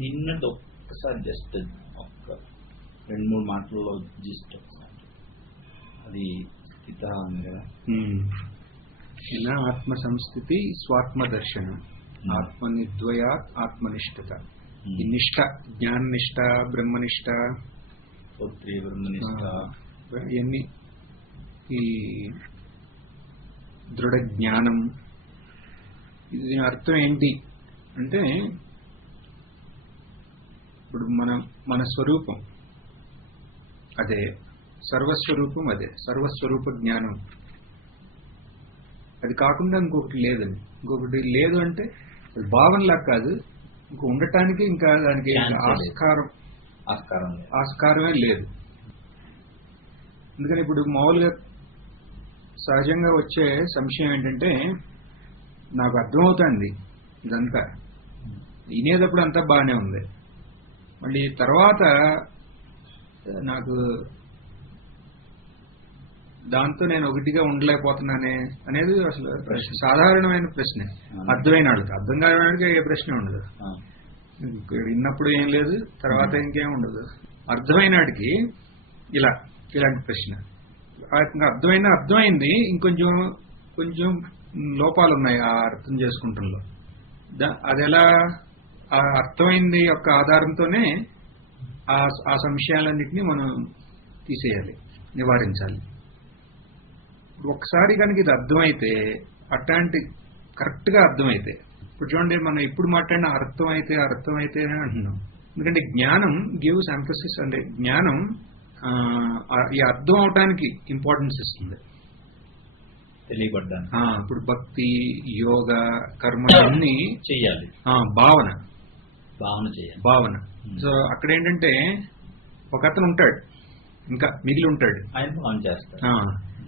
నిన్నటి ఒక్కసారి జస్ట్ ఒక్క 2-3 మాటల్లో జస్ట్ ఒకసారి అది స్థిత ఉంది కదా. ఇలా ఆత్మ సంస్థితి స్వాత్మ దర్శనం, ఆత్మనిద్వయాత్ ఆత్మనిష్ఠత. ఈ నిష్ఠ, జ్ఞాన నిష్ఠ, బ్రహ్మనిష్ఠ, బ్రహ్మనిష్ఠ ఇవన్నీ ఈ దృఢ జ్ఞానం. ఇది అర్థం ఏంటి అంటే, ఇప్పుడు మన స్వరూపం అదే, సర్వస్వరూపం అదే, సర్వస్వరూప జ్ఞానం. అది కాకుండా ఇంకొకటి లేదని. ఇంకొకటి లేదు అంటే భావనలా కాదు, ఇంక ఉండటానికి ఇంకా దానికి ఆస్కారమే లేదు. అందుకని ఇప్పుడు మామూలుగా సహజంగా వచ్చే సంశయం ఏంటంటే, నాకు అర్థమవుతుంది ఇదంతా, వినేటప్పుడు అంతా బాగానే ఉంది, మళ్ళీ తర్వాత నాకు దాంతో నేను ఒకటిగా ఉండలేకపోతున్నానే అనేది అసలు సాధారణమైన ప్రశ్న. అర్థమైన వాళ్ళకి, అర్థం కాని వాళ్ళకి ఏ ప్రశ్న ఉండదు. విన్నప్పుడు ఏం లేదు, తర్వాత ఇంకేం ఉండదు. అర్థమైన వాడికి ఇలాంటి ప్రశ్న. అర్థమైంది, ఇంకొంచెం లోపాలు ఉన్నాయి ఆ అర్థం చేసుకుంటంలో. అది ఎలా, ఆ అర్థమైంది యొక్క ఆధారంతోనే ఆ సంశయాలన్నింటినీ మనం తీసేయాలి, నివారించాలి. ఒకసారి కనుక ఇది అర్థమైతే, అట్లాంటి కరెక్ట్ గా అర్థమైతే, ఇప్పుడు చూడండి మనం ఇప్పుడు మాట్లాడిన అర్థమైతే అంటున్నాం. ఎందుకంటే జ్ఞానం గివ్స్ ఎంఫసిస్, అంటే జ్ఞానం ఈ అర్థం అవటానికి ఇంపార్టెన్స్ ఇస్తుంది, తెలియబడ్డానికి. ఇప్పుడు భక్తి, యోగ, కర్మ అన్ని చెయ్యాలి, భావన. సో అక్కడ ఏంటంటే ఒక అతను ఉంటాడు, ఇంకా మిగిలి ఉంటాడు, ఆయన భావన చేస్తాడు.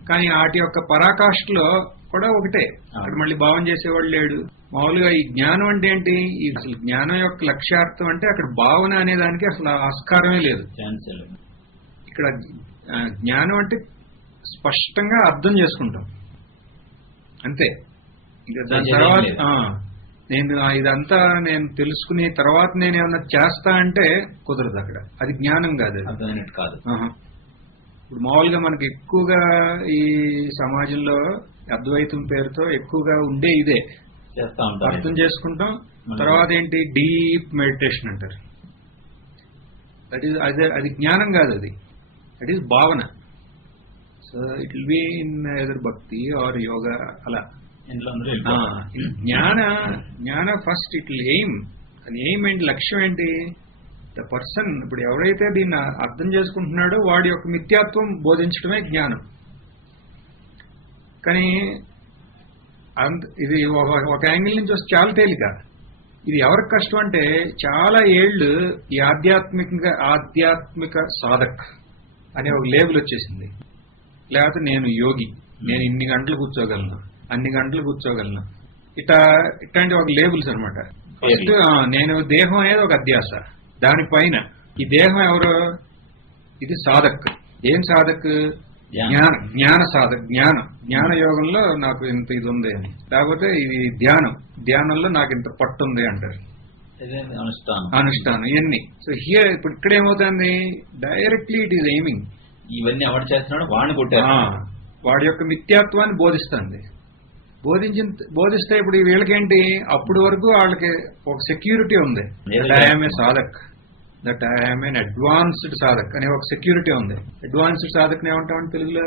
కానీ వాటి యొక్క పరాకాష్ఠలో కూడా ఒకటే, అక్కడ మళ్ళీ భావన చేసేవాడు లేడు. మామూలుగా ఈ జ్ఞానం అంటే ఏంటి, అసలు జ్ఞానం యొక్క లక్ష్యార్థం అంటే అక్కడ భావన అనే దానికి అసలు ఆస్కారమే లేదు. ఇక్కడ జ్ఞానం అంటే స్పష్టంగా అర్థం చేసుకుంటాం అంతే. ఇంకా దాని తర్వాత ఇదంతా నేను తెలుసుకుని తర్వాత నేను ఏమన్నా చేస్తా అంటే కుదరదు. అక్కడ అది జ్ఞానం కాదు, అర్థమైనట్టు కాదు. ఇప్పుడు మామూలుగా మనకి ఎక్కువగా ఈ సమాజంలో అద్వైతం పేరుతో ఎక్కువగా ఉండే ఇదే, అర్థం చేసుకుంటాం. తర్వాత ఏంటి, డీప్ మెడిటేషన్ అంటారు. అది జ్ఞానం కాదు, దట్ ఈస్ భావన. So it will be in either భక్తి ఆర్ యోగా, అలా. జ్ఞాన ఫస్ట్ ఇట్ విల్ ఎయిమ్. అది ఎయిమ్ ఏంటి, లక్ష్యం ఏంటి, ద పర్సన్. ఇప్పుడు ఎవరైతే దీన్ని అర్థం చేసుకుంటున్నాడో వాడి యొక్క మిథ్యాత్వం బోధించడమే జ్ఞానం. కానీ ఇది ఒక యాంగిల్ నుంచి వస్తే చాలా తేలిక. ఇది ఎవరికి కష్టం అంటే, చాలా ఏళ్లు ఈ ఆధ్యాత్మిక సాధక్ అనే ఒక లేబుల్ వచ్చేసింది. లేకపోతే నేను యోగి, నేను ఇన్ని గంటలు కూర్చోగలను, అన్ని గంటలు కూర్చోగలను, ఇట్లాంటి ఒక లేబుల్స్ అనమాట. ఫస్ట్ నేను దేహం అనేది ఒక అధ్యాస, దానిపైన ఈ దేహం ఎవరు, ఇది సాధక్. ఏం సాధక్, జ్ఞాన సాధక్. జ్ఞాన యోగంలో నాకు ఇంత ఇది ఉంది అని, లేకపోతే ఇది ధ్యానంలో నాకు ఇంత పట్టు ఉంది అంటారు, అనుష్ఠానం ఇవన్నీ. సో హియర్ ఇప్పుడు ఇక్కడ ఏమవుతుంది, డైరెక్ట్లీ ఇట్ ఈస్ ఎయిమింగ్. ఇవన్నీ ఎవరు చేస్తున్నాడు, వాడిని కొట్టారు, వాడి యొక్క మిథ్యాత్వాన్ని బోధిస్తుంది. బోధిస్తే ఇప్పుడు వీళ్ళకేంటి, అప్పుడు వరకు వాళ్ళకి ఒక సెక్యూరిటీ ఉంది, I'm a sadhak, that I'm an advanced sadhak అనే ఒక సెక్యూరిటీ ఉంది. అడ్వాన్స్డ్ సాధక్ ఏమంటామని తెలుగులో,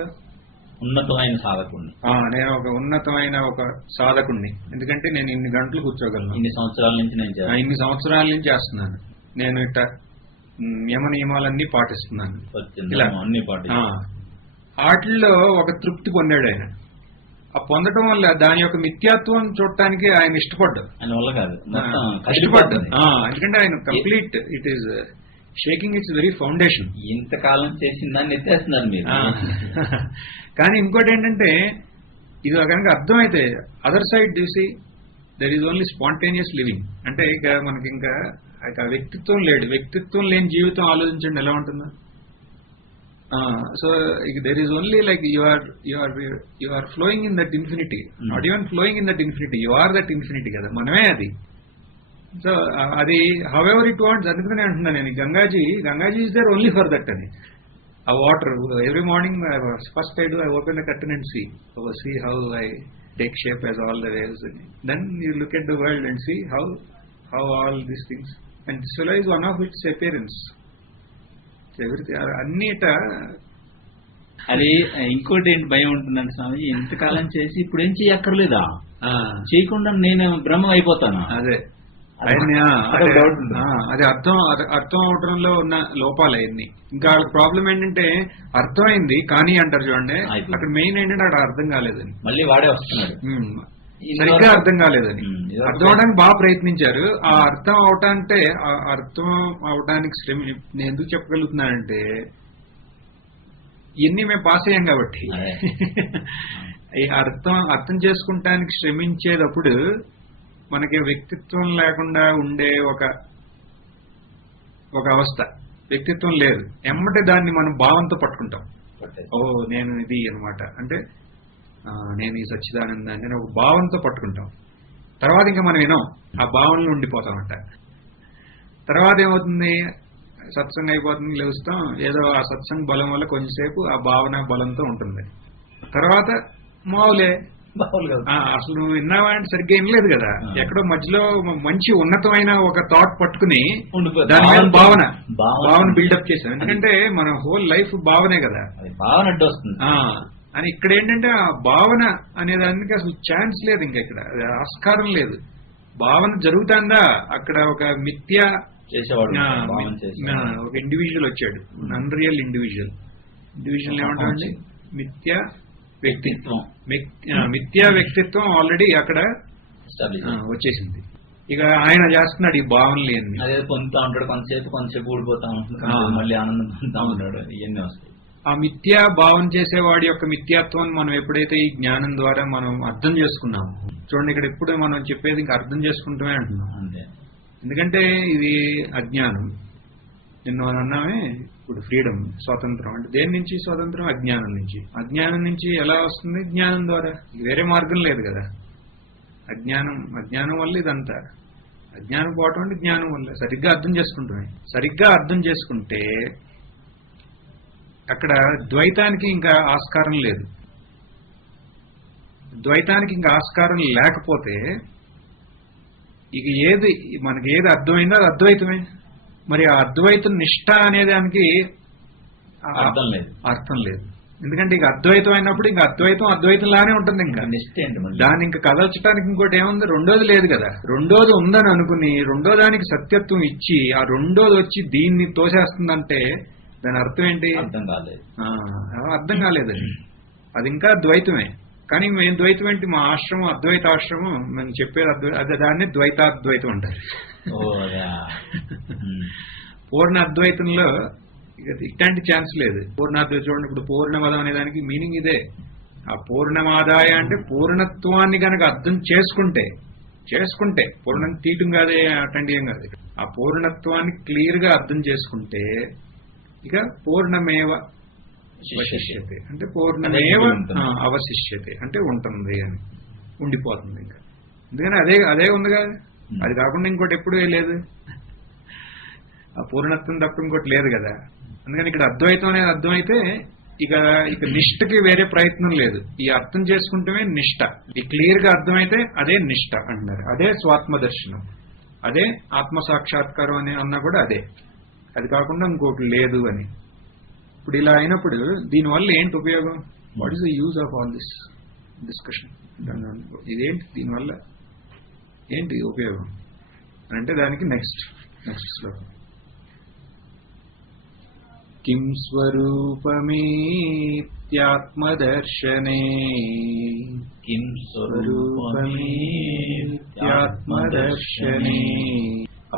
ఉన్నతమైన సాధకుడిని. నేను ఒక ఉన్నతమైన ఒక సాధకుడిని, ఎందుకంటే నేను ఇన్ని గంటలు కూర్చోగలను, ఇన్ని సంవత్సరాల నుంచి చేస్తున్నాను, నేను ఇట్ట నియమ నియమాలన్నీ పాటిస్తున్నాను, వాటిల్లో ఒక తృప్తి పొందాడు ఆయన. ఆ పొందటం వల్ల దాని యొక్క మిథ్యాత్వం చూడటానికి ఆయన ఇష్టపడ్డాడు, ఎందుకంటే ఆయన complete it is shaking it's very foundation. ఇంతకాలం చేసిన దాన్ని ఎత్తేస్తున్నారు మీరు. కానీ ఇంకోటి ఏంటంటే, ఇది కనుక అర్థమైతే అదర్ సైడ్ చూసి there is only spontaneous living. అంటే ఇక మనకి ఇంకా వ్యక్తిత్వం లేడు. వ్యక్తిత్వం లేని జీవితం ఆలోచించండి ఎలా ఉంటుందో. So there is only like you are flowing in that infinity, not even flowing in that infinity, you are that infinity కదా, మనమే అది. సో అది హౌఎవర్ ఇట్ వాంట్స్. అందుకనే అంటున్నాను నేను, Gangaji is there only for that అని. ఆ water every morning first I open the curtain and see how I take shape as all the waves in it. Then you look at the world and see how all these things, and this fellow is one of its appearance. Everything annita. అది ఇంకోటి ఏంటి భయం ఉంటుందండి స్వామి, ఎంతకాలం చేసి ఇప్పుడు ఏం చేయక్కర్లేదా, చేయకుండా నేను బ్రహ్మ అయిపోతాను. అదే అది అర్థం అవడంలో ఉన్న లోపాలు అయింది. ఇంకా వాళ్ళకి ప్రాబ్లం ఏంటంటే అర్థమైంది కానీ అంటారు చూడండి, అక్కడ మెయిన్ ఏంటంటే అక్కడ అర్థం కాలేదని, మళ్ళీ వాడే వస్తున్నాడు, సరిగ్గా అర్థం కాలేదని. అర్థం అవడానికి బాగా ప్రయత్నించారు. ఆ అర్థం అవటానికి నేను ఎందుకు చెప్పగలుగుతున్నానంటే ఇవన్నీ మేము పాస్ అయ్యాం కాబట్టి. ఈ అర్థం చేసుకుంటానికి శ్రమించేటప్పుడు మనకి వ్యక్తిత్వం లేకుండా ఉండే ఒక అవస్థ. వ్యక్తిత్వం లేదు, ఎమ్మటే దాన్ని మనం భావంతో పట్టుకుంటాం. ఓ నేను ఇది అనమాట, అంటే నేను ఈ సచ్చిదానందాన్ని నేను ఒక భావంతో పట్టుకుంటాం. తర్వాత ఇంకా మనం వినం, ఆ భావనలో ఉండిపోతామంట. తర్వాత ఏమవుతుంది, సత్సంగం అయిపోతుంది, లేస్తాం, ఏదో ఆ సత్సంగ బలం వల్ల కొంచెంసేపు ఆ భావన బలంతో ఉంటుంది. తర్వాత మావులే, అసలు నువ్వు విన్నావా అంటే సరిగ్గా ఏం లేదు కదా, ఎక్కడో మధ్యలో మంచి ఉన్నతమైన ఒక థాట్ పట్టుకుని దాని మీద భావన బిల్డప్ చేశాం. ఎందుకంటే మన హోల్ లైఫ్ భావనే కదా, భావన వస్తుంది అని. ఇక్కడ ఏంటంటే ఆ భావన అనే దానికి అసలు ఛాన్స్ లేదు, ఇంకా ఇక్కడ ఆస్కారం లేదు. భావన జరుగుతుందా, అక్కడ ఒక మిథ్య చేసేవాడు, ఒక ఇండివిజువల్ వచ్చాడు, అన్రియల్ ఇండివిజువల్ ఏమంటారండి, మిథ్యా వ్యక్తిత్వం ఆల్రెడీ అక్కడ వచ్చేసింది. ఇక ఆయన చేస్తున్నాడు ఈ భావనలు అన్ని, అదే పొందుతా ఉంటాడు, కొంతసేపు ఊడిపోతా ఉంటాడు, మళ్ళీ ఆనందం పొందుతా ఉంటాడు, ఇవన్నీ వస్తాయి. ఆ మిథ్యా భావన చేసేవాడి యొక్క మిథ్యాత్వాన్ని మనం ఎప్పుడైతే ఈ జ్ఞానం ద్వారా మనం అర్థం చేసుకున్నాము, చూడండి ఇక్కడ ఎప్పుడు మనం చెప్పేది ఇంకా అర్థం చేసుకుంటామే అంటున్నాం. ఎందుకంటే ఇది అజ్ఞానం. నిన్న మనం అన్నామే, ఇప్పుడు ఫ్రీడమ్, స్వాతంత్రం అంటే దేని నుంచి స్వాతంత్రం? అజ్ఞానం నుంచి. అజ్ఞానం నుంచి ఎలా వస్తుంది? జ్ఞానం ద్వారా. వేరే మార్గం లేదు కదా. అజ్ఞానం వల్ల ఇదంతా. అజ్ఞానం పోవటం అంటే జ్ఞానం వల్ల. సరిగ్గా అర్థం చేసుకుంటే అక్కడ ద్వైతానికి ఇంకా ఆస్కారం లేదు. ద్వైతానికి ఇంకా ఆస్కారం లేకపోతే ఇక మనకి ఏది అర్థమైందో అది అద్వైతమే. మరి ఆ అద్వైత నిష్ఠ అనే దానికి అర్థం లేదు. ఎందుకంటే ఇక అద్వైతం అయినప్పుడు ఇంకా అద్వైతంలానే ఉంటుంది. ఇంకా నిష్ఠ ఏంటి? దాన్ని ఇంకా కదల్చడానికి ఇంకోటి ఏముంది? రెండోది లేదు కదా. రెండోది ఉందని అనుకుని రెండో దానికి సత్యత్వం ఇచ్చి ఆ రెండోది వచ్చి దీన్ని తోసేస్తుందంటే దాని అర్థం ఏంటి? అర్థం కాలేదండి. అది ఇంకా ద్వైతమే. కానీ మేము ద్వైతం ఏంటి? మా ఆశ్రమం అద్వైత ఆశ్రమం, మేము చెప్పేది అదే, దాన్ని ద్వైతాద్వైతం అంటారు. పూర్ణ అద్వైతంలో ఇట్లాంటి ఛాన్స్ లేదు. పూర్ణాద్వైతం చూడండి, ఇప్పుడు పూర్ణమదం అనే దానికి మీనింగ్ ఇదే. ఆ పూర్ణమాదాయ అంటే పూర్ణత్వాన్ని కనుక అర్థం చేసుకుంటే పూర్ణం తీయటం కాదే, అటెండ్ ఏం కాదు. ఆ పూర్ణత్వాన్ని క్లియర్ గా అర్థం చేసుకుంటే ఇక పూర్ణమేవ వశిష్యతే అంటే పూర్ణమేవ అవశిష్యతే అంటే ఉంటుంది అని, ఉండిపోతుంది. ఇంకా ఎందుకని అదే ఉంది కదా. అది కాకుండా ఇంకోటి ఎప్పుడు లేదు. ఆ పూర్ణత్వం తప్ప ఇంకోటి లేదు కదా. అందుకని ఇక్కడ అద్వైతం అనేది అర్థమైతే ఇక నిష్ఠకి వేరే ప్రయత్నం లేదు. ఈ అర్థం చేసుకుంటమే నిష్ఠ. ఈ క్లియర్ గా అర్థమైతే అదే నిష్ఠ అంటున్నారు. అదే స్వాత్మ దర్శనం, అదే ఆత్మ సాక్షాత్కారం అని అన్నా కూడా అదే. అది కాకుండా ఇంకోటి లేదు అని. ఇప్పుడు ఇలా అయినప్పుడు దీనివల్ల ఏంటి ఉపయోగం? What is the use of all this discussion? ఇదేంటి, దీనివల్ల ఏంటి ఉపయోగం అంటే దానికి నెక్స్ట్ శ్లోకం. కిం స్వరూపమేత్యాత్మదర్శనే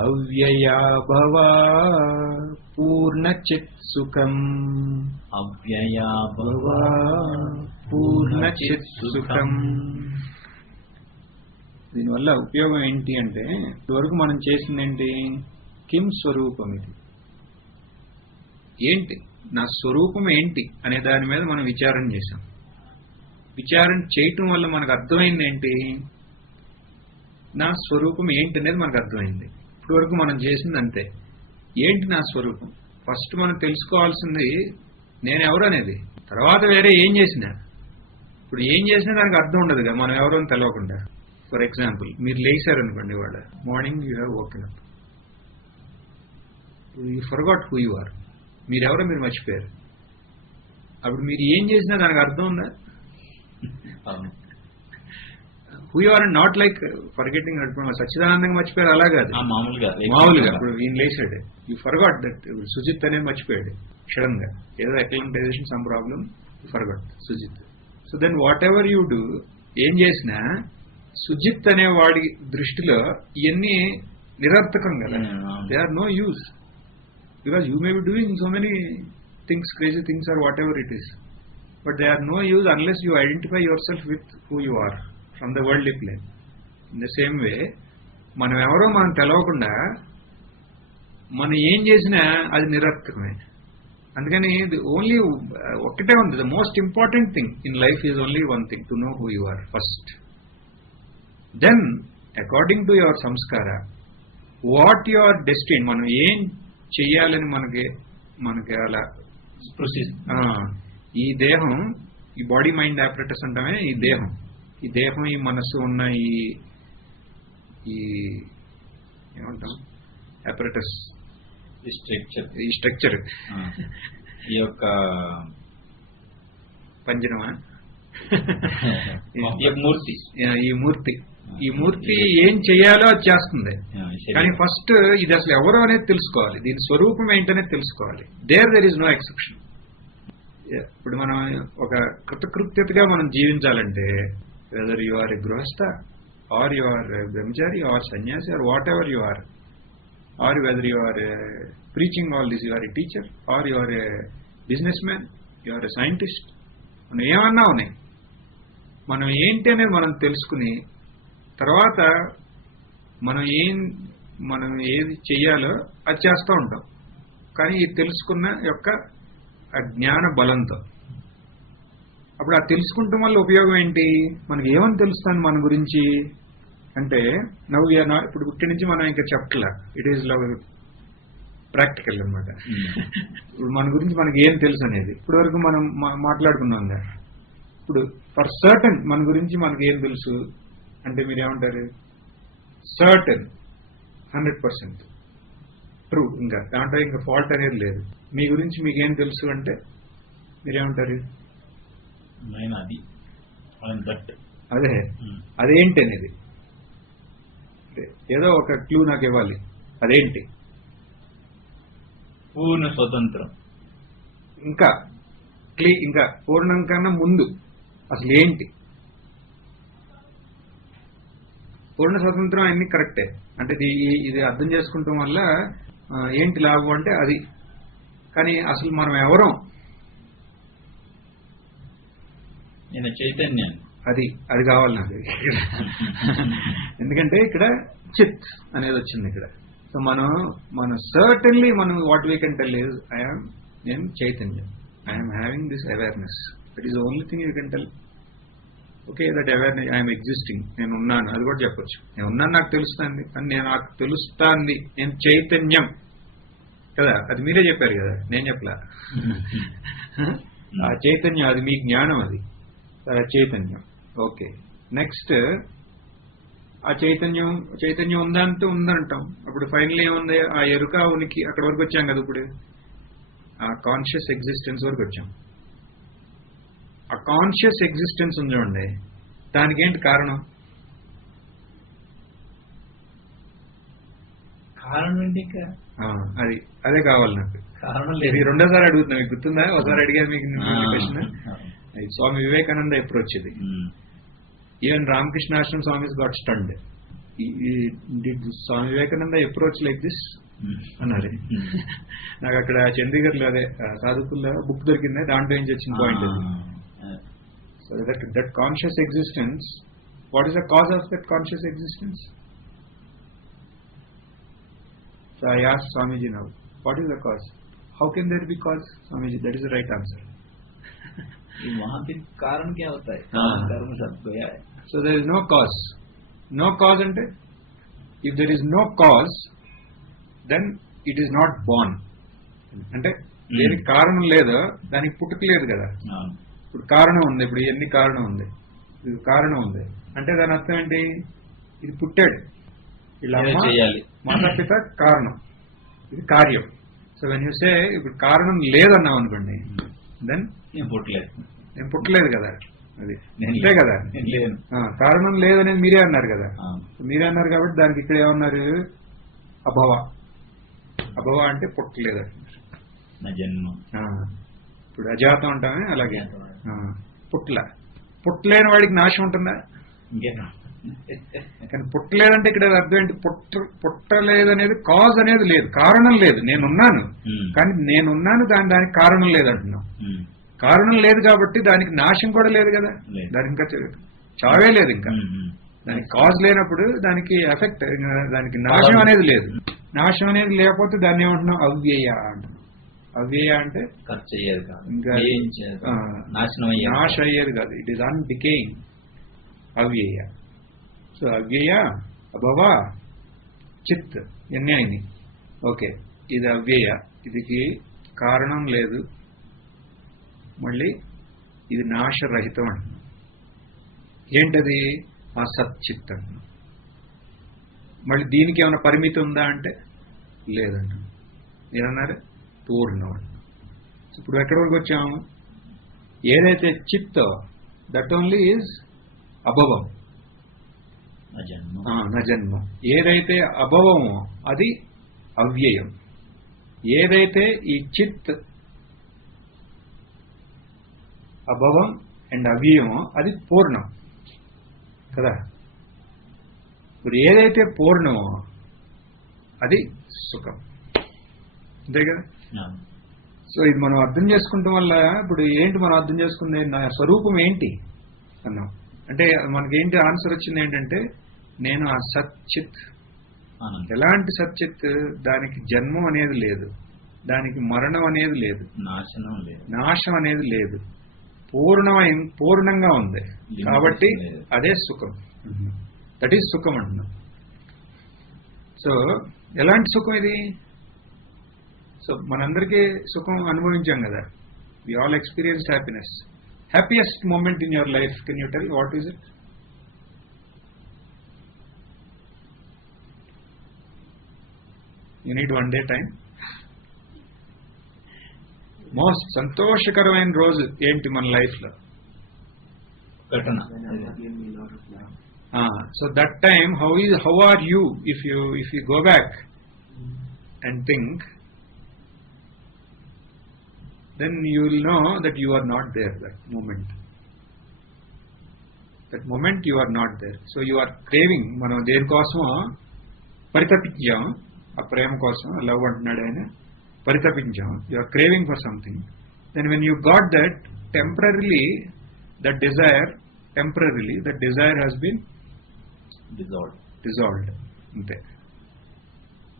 అవ్యయా భవా పూర్ణచిత్ సుఖం. దీనివల్ల ఉపయోగం ఏంటి అంటే, ఇదివరకు మనం చేసింది ఏంటి? కిం స్వరూపం, ఇది ఏంటి, నా స్వరూపం ఏంటి అనే దాని మీద మనం విచారణ చేశాం. విచారణ చేయటం వల్ల మనకు అర్థమైంది ఏంటి? నా స్వరూపం ఏంటి అనేది మనకు అర్థమైంది. ఇప్పటి వరకు మనం చేసింది అంతే. ఏంటి నా స్వరూపం? ఫస్ట్ మనం తెలుసుకోవాల్సింది నేను ఎవరు అనేది. తర్వాత వేరే ఏం చేసినా, ఇప్పుడు ఏం చేసినా దానికి అర్థం ఉండదుగా మనం ఎవరో అని తెలవకుండా. ఫర్ ఎగ్జాంపుల్, మీరు లేచారనుకోండి, వాళ్ళ morning you have woken up, you forgot who you are. మీరెవరో మీరు మర్చిపోయారు. అప్పుడు మీరు ఏం చేసినా దానికి అర్థం ఉందా? Who you are not like forgetting. సచ్చిదానందంగా మర్చిపోయారు అలా కాదు, మామూలుగా ఇప్పుడు ఈయన లేచాడు, యూ ఫర్గాట్ దట్ సుజిత్ అనేది మర్చిపోయాడు సడన్ గా, ఏదో acclimatisation some problem, you forgot Sujit. So then whatever you do, ఏం చేసినా సుజిత్ అనే వాడి దృష్టిలో ఇవన్నీ నిరర్థకం కదా. They are no use, because you may be doing so many things, crazy things or whatever it is, but they are no use unless you identify yourself with who you are from the worldly plane. In the same way మనం ఎవరో మనం తెలవకుండా మనం ఏం చేసినా అది నిరర్థకమే. అందుకని only ఒక్కటే ఉంది, the most important thing in life is only one thing, to know who you are first. Then according to your సంస్కార, వాట్ యువర్ డెస్టినీ, మనం ఏం చెయ్యాలని మనకి అలా ఈ దేహం, ఈ బాడీ మైండ్ యాపరేటస్ అంటామే, ఈ దేహం, ఈ మనస్సు ఉన్న ఈ ఏమంటాం యాపరేటస్, ఈ స్ట్రక్చర్, ఈ యొక్క పంజరమా, ఈ మూర్తి ఏం చెయ్యాలో అది చేస్తుంది. కానీ ఫస్ట్ ఇది అసలు ఎవరు అనేది తెలుసుకోవాలి, దీని స్వరూపం ఏంటనేది తెలుసుకోవాలి. There is no exception. ఇప్పుడు మనం ఒక కృతకృత్యతగా మనం జీవించాలంటే, వెదర్ యు ఆర్ ఎ గృహస్థ ఆర్ యు ఆర్ బ్రహ్మచారి ఆర్ సన్యాసి or whatever you are, or whether you are preaching all this, you are a teacher or you are a businessman, you are a scientist, మనం ఏమన్నా ఉన్నాయి, మనం ఏంటి అనేది మనం తెలుసుకుని తర్వాత మనం ఏది చెయ్యాలో అది చేస్తూ ఉంటాం. కానీ ఈ తెలుసుకున్న యొక్క జ్ఞాన బలంతో, అప్పుడు ఆ తెలుసుకుంటాం వల్ల ఉపయోగం ఏంటి, మనకి ఏమని తెలుస్తాను మన గురించి అంటే, ఇప్పుడు ఇక్కడి నుంచి మనం ఇంకా చెప్పట్లా, ఇట్ ఈజ్ లవ్ ప్రాక్టికల్ అనమాట. ఇప్పుడు మన గురించి మనకి ఏం తెలుసు అనేది ఇప్పటి వరకు మనం మాట్లాడుకున్నాం. ఇప్పుడు ఫర్ సర్టన్ మన గురించి మనకి ఏం తెలుసు అంటే మీరేమంటారు, సర్టన్ 100% ట్రూ, ఇంకా దాంట్లో ఇంకా ఫాల్ట్ అనేది లేదు. మీ గురించి మీకేం తెలుసు అంటే మీరేమంటారు, అదేంటి అనేది ఏదో ఒక క్లూ నాకు ఇవ్వాలి, అదేంటి? పూర్ణ స్వతంత్రం. ఇంకా పూర్ణం కన్నా ముందు అసలు ఏంటి? పూర్ణ స్వతంత్రం అన్ని కరెక్టే, అంటే ఇది అర్థం చేసుకుంటాం వల్ల ఏంటి లాభం అంటే అది. కానీ అసలు మనం ఎవరం? నేను చైతన్యం, అది కావాలి నాకు. ఎందుకంటే ఇక్కడ చిత్ అనేది వచ్చింది ఇక్కడ. సో మనం certainly what we can tell is నేను చైతన్యం, I'm having this awareness, that is the only thing you can tell. Okay, that awareness, I'm existing, నేను ఉన్నాను, అది కూడా చెప్పొచ్చు. నేను ఉన్నాను, నాకు తెలుస్తుంది, కానీ నాకు తెలుస్తాంది, నేను చైతన్యం కదా, అది మీరే చెప్పారు కదా, నేను చెప్పలా. ఆ చైతన్యం, అది మీ జ్ఞానం, అది చైతన్యం. ఓకే, నెక్స్ట్ ఆ చైతన్యం ఉందంటే ఉందంటాం. అప్పుడు ఫైనల్ ఏముంది, ఆ ఎరుక ఉనికి, అక్కడ వరకు వచ్చాం కదా. ఇప్పుడు ఆ కాన్షియస్ ఎగ్జిస్టెన్స్ వరకు వచ్చాం. ఆ కాన్షియస్ ఎగ్జిస్టెన్స్ ఉంది చూడండి, దానికి ఏంటి కారణం? అదే కావాలి నాకు. ఇది రెండోసారి అడుగుతున్నా, మీకు గుర్తుందా? ఒకసారి అడిగారు మీకు క్వశ్చన్. స్వామి వివేకానంద ఎప్పుడు వచ్చేది, even Ramakrishna Ashram swamis got stunned. Swami Vivekananda approach like this అన్నారు. నాకు అక్కడ చండీగఢ్లో అదే సాధుకుల్లో బుక్ దొరికింది, దాంట్లో నుంచి వచ్చిన పాయింట్ అది. So that conscious existence, what is the cause of that conscious existence? So I asked Swamiji now, what is the cause? How can there be cause? Swamiji, that is the right answer. वहाँ पे कारण क्या होता है? कर्म सब गया है. So there is no cause. No cause ante, if there is no cause, then it is not born. అంటే దేనికి కారణం లేదో దానికి పుట్టుక లేదు కదా. ఇప్పుడు కారణం ఉంది, ఇప్పుడు ఎన్ని కారణం ఉంది, ఇది కారణం ఉంది అంటే దాని అర్థం ఏంటి, ఇది పుట్టాడు, ఇలా మాతాపిత కారణం, ఇది కార్యం. సో వెన్ యూ సే ఇప్పుడు కారణం లేదన్నాం అనుకోండి, దెన్ నేను పుట్టలేదు కదా, అది అంతే కదా. కారణం లేదనేది మీరే అన్నారు కదా, మీరే అన్నారు కాబట్టి దానికి ఇక్కడ ఏమన్నారు, అభవ. అభవ అంటే పుట్టలేదు జన్మ. ఇప్పుడు అజాతం అంటామే అలాగే, పుట్టలేని వాడికి నాశం ఉంటుందా? కానీ పుట్టలేదంటే ఇక్కడ అర్థం ఏంటి, పుట్టలేదనేది కాజ్ అనేది లేదు, కారణం లేదు. నేనున్నాను కానీ నేనున్నాను, దానికి కారణం లేదంటున్నాం. కారణం లేదు కాబట్టి దానికి నాశం కూడా లేదు కదా, దానికి ఇంకా చావే లేదు. ఇంకా దానికి కాజ్ లేనప్పుడు దానికి ఎఫెక్ట్, దానికి నాశం అనేది లేదు. నాశం అనేది లేకపోతే దాన్ని ఏమంటున్నాం, అవ్యయ అంటున్నాం. అవ్యయ అంటే ఇంకా నాశ అయ్యేది కాదు, ఇట్ ఈస్ అన్డికేయింగ్, అవ్యయ. సో అవ్యయ, అభవ, చిత్ ఎన్ని అయినాయి. ఓకే, ఇది అవ్యయ, ఇదికి కారణం లేదు, మళ్ళీ ఇది నాశరహితం అంటున్నాం. ఏంటది, ఆ సచ్చిత్ అంటున్నాం. మళ్ళీ దీనికి ఏమైనా పరిమితి ఉందా అంటే లేదంటున్నాం. ఏమన్నారు, పూర్ణం అంటున్నాం. ఇప్పుడు ఎక్కడి వరకు వచ్చాము, ఏదైతే చిత్తో దట్ ఓన్లీ ఈజ్ అభవం, నజన్మ. ఏదైతే అభవమో అది అవ్యయం. ఏదైతే ఈ చిత్ అభవం అండ్ అవ్యయమో అది పూర్ణం కదా. ఇప్పుడు ఏదైతే పూర్ణమో అది సుఖం, అంతే కదా. సో ఇది మనం అర్థం చేసుకుంటాం వల్ల ఇప్పుడు ఏంటి మనం అర్థం చేసుకుంది, నా స్వరూపం ఏంటి అన్నాం అంటే మనకేంటి ఆన్సర్ వచ్చింది ఏంటంటే, నేను ఆ సచ్చిత్. ఎలాంటి సచ్చిత్, దానికి జన్మం అనేది లేదు, దానికి మరణం అనేది లేదు, నాశనం అనేది లేదు, పూర్ణంగా ఉంది కాబట్టి అదే సుఖం. దట్ ఈజ్ సుఖం అంటున్నాం. సో ఎలాంటి సుఖం ఇది, సో మనందరికీ సుఖం అనుభవించాం కదా, we all experienced happiness. Happiest moment in your life, can you tell what is it? You need one day time. Most సంతోషకరమైన రోజు ఏంటి మన లైఫ్ లో? ఘటన. So that time how are you if you go back and think, then you will know that you are not there that moment. That moment you are not there. So you are craving. మనం దేనికోసం పరితపించాం, ఆ ప్రేమ కోసం, love అంటున్నాడు ఆయన, పరితపించాం. You are craving for something. Then when you got that, temporarily that desire has been dissolved. అంతే.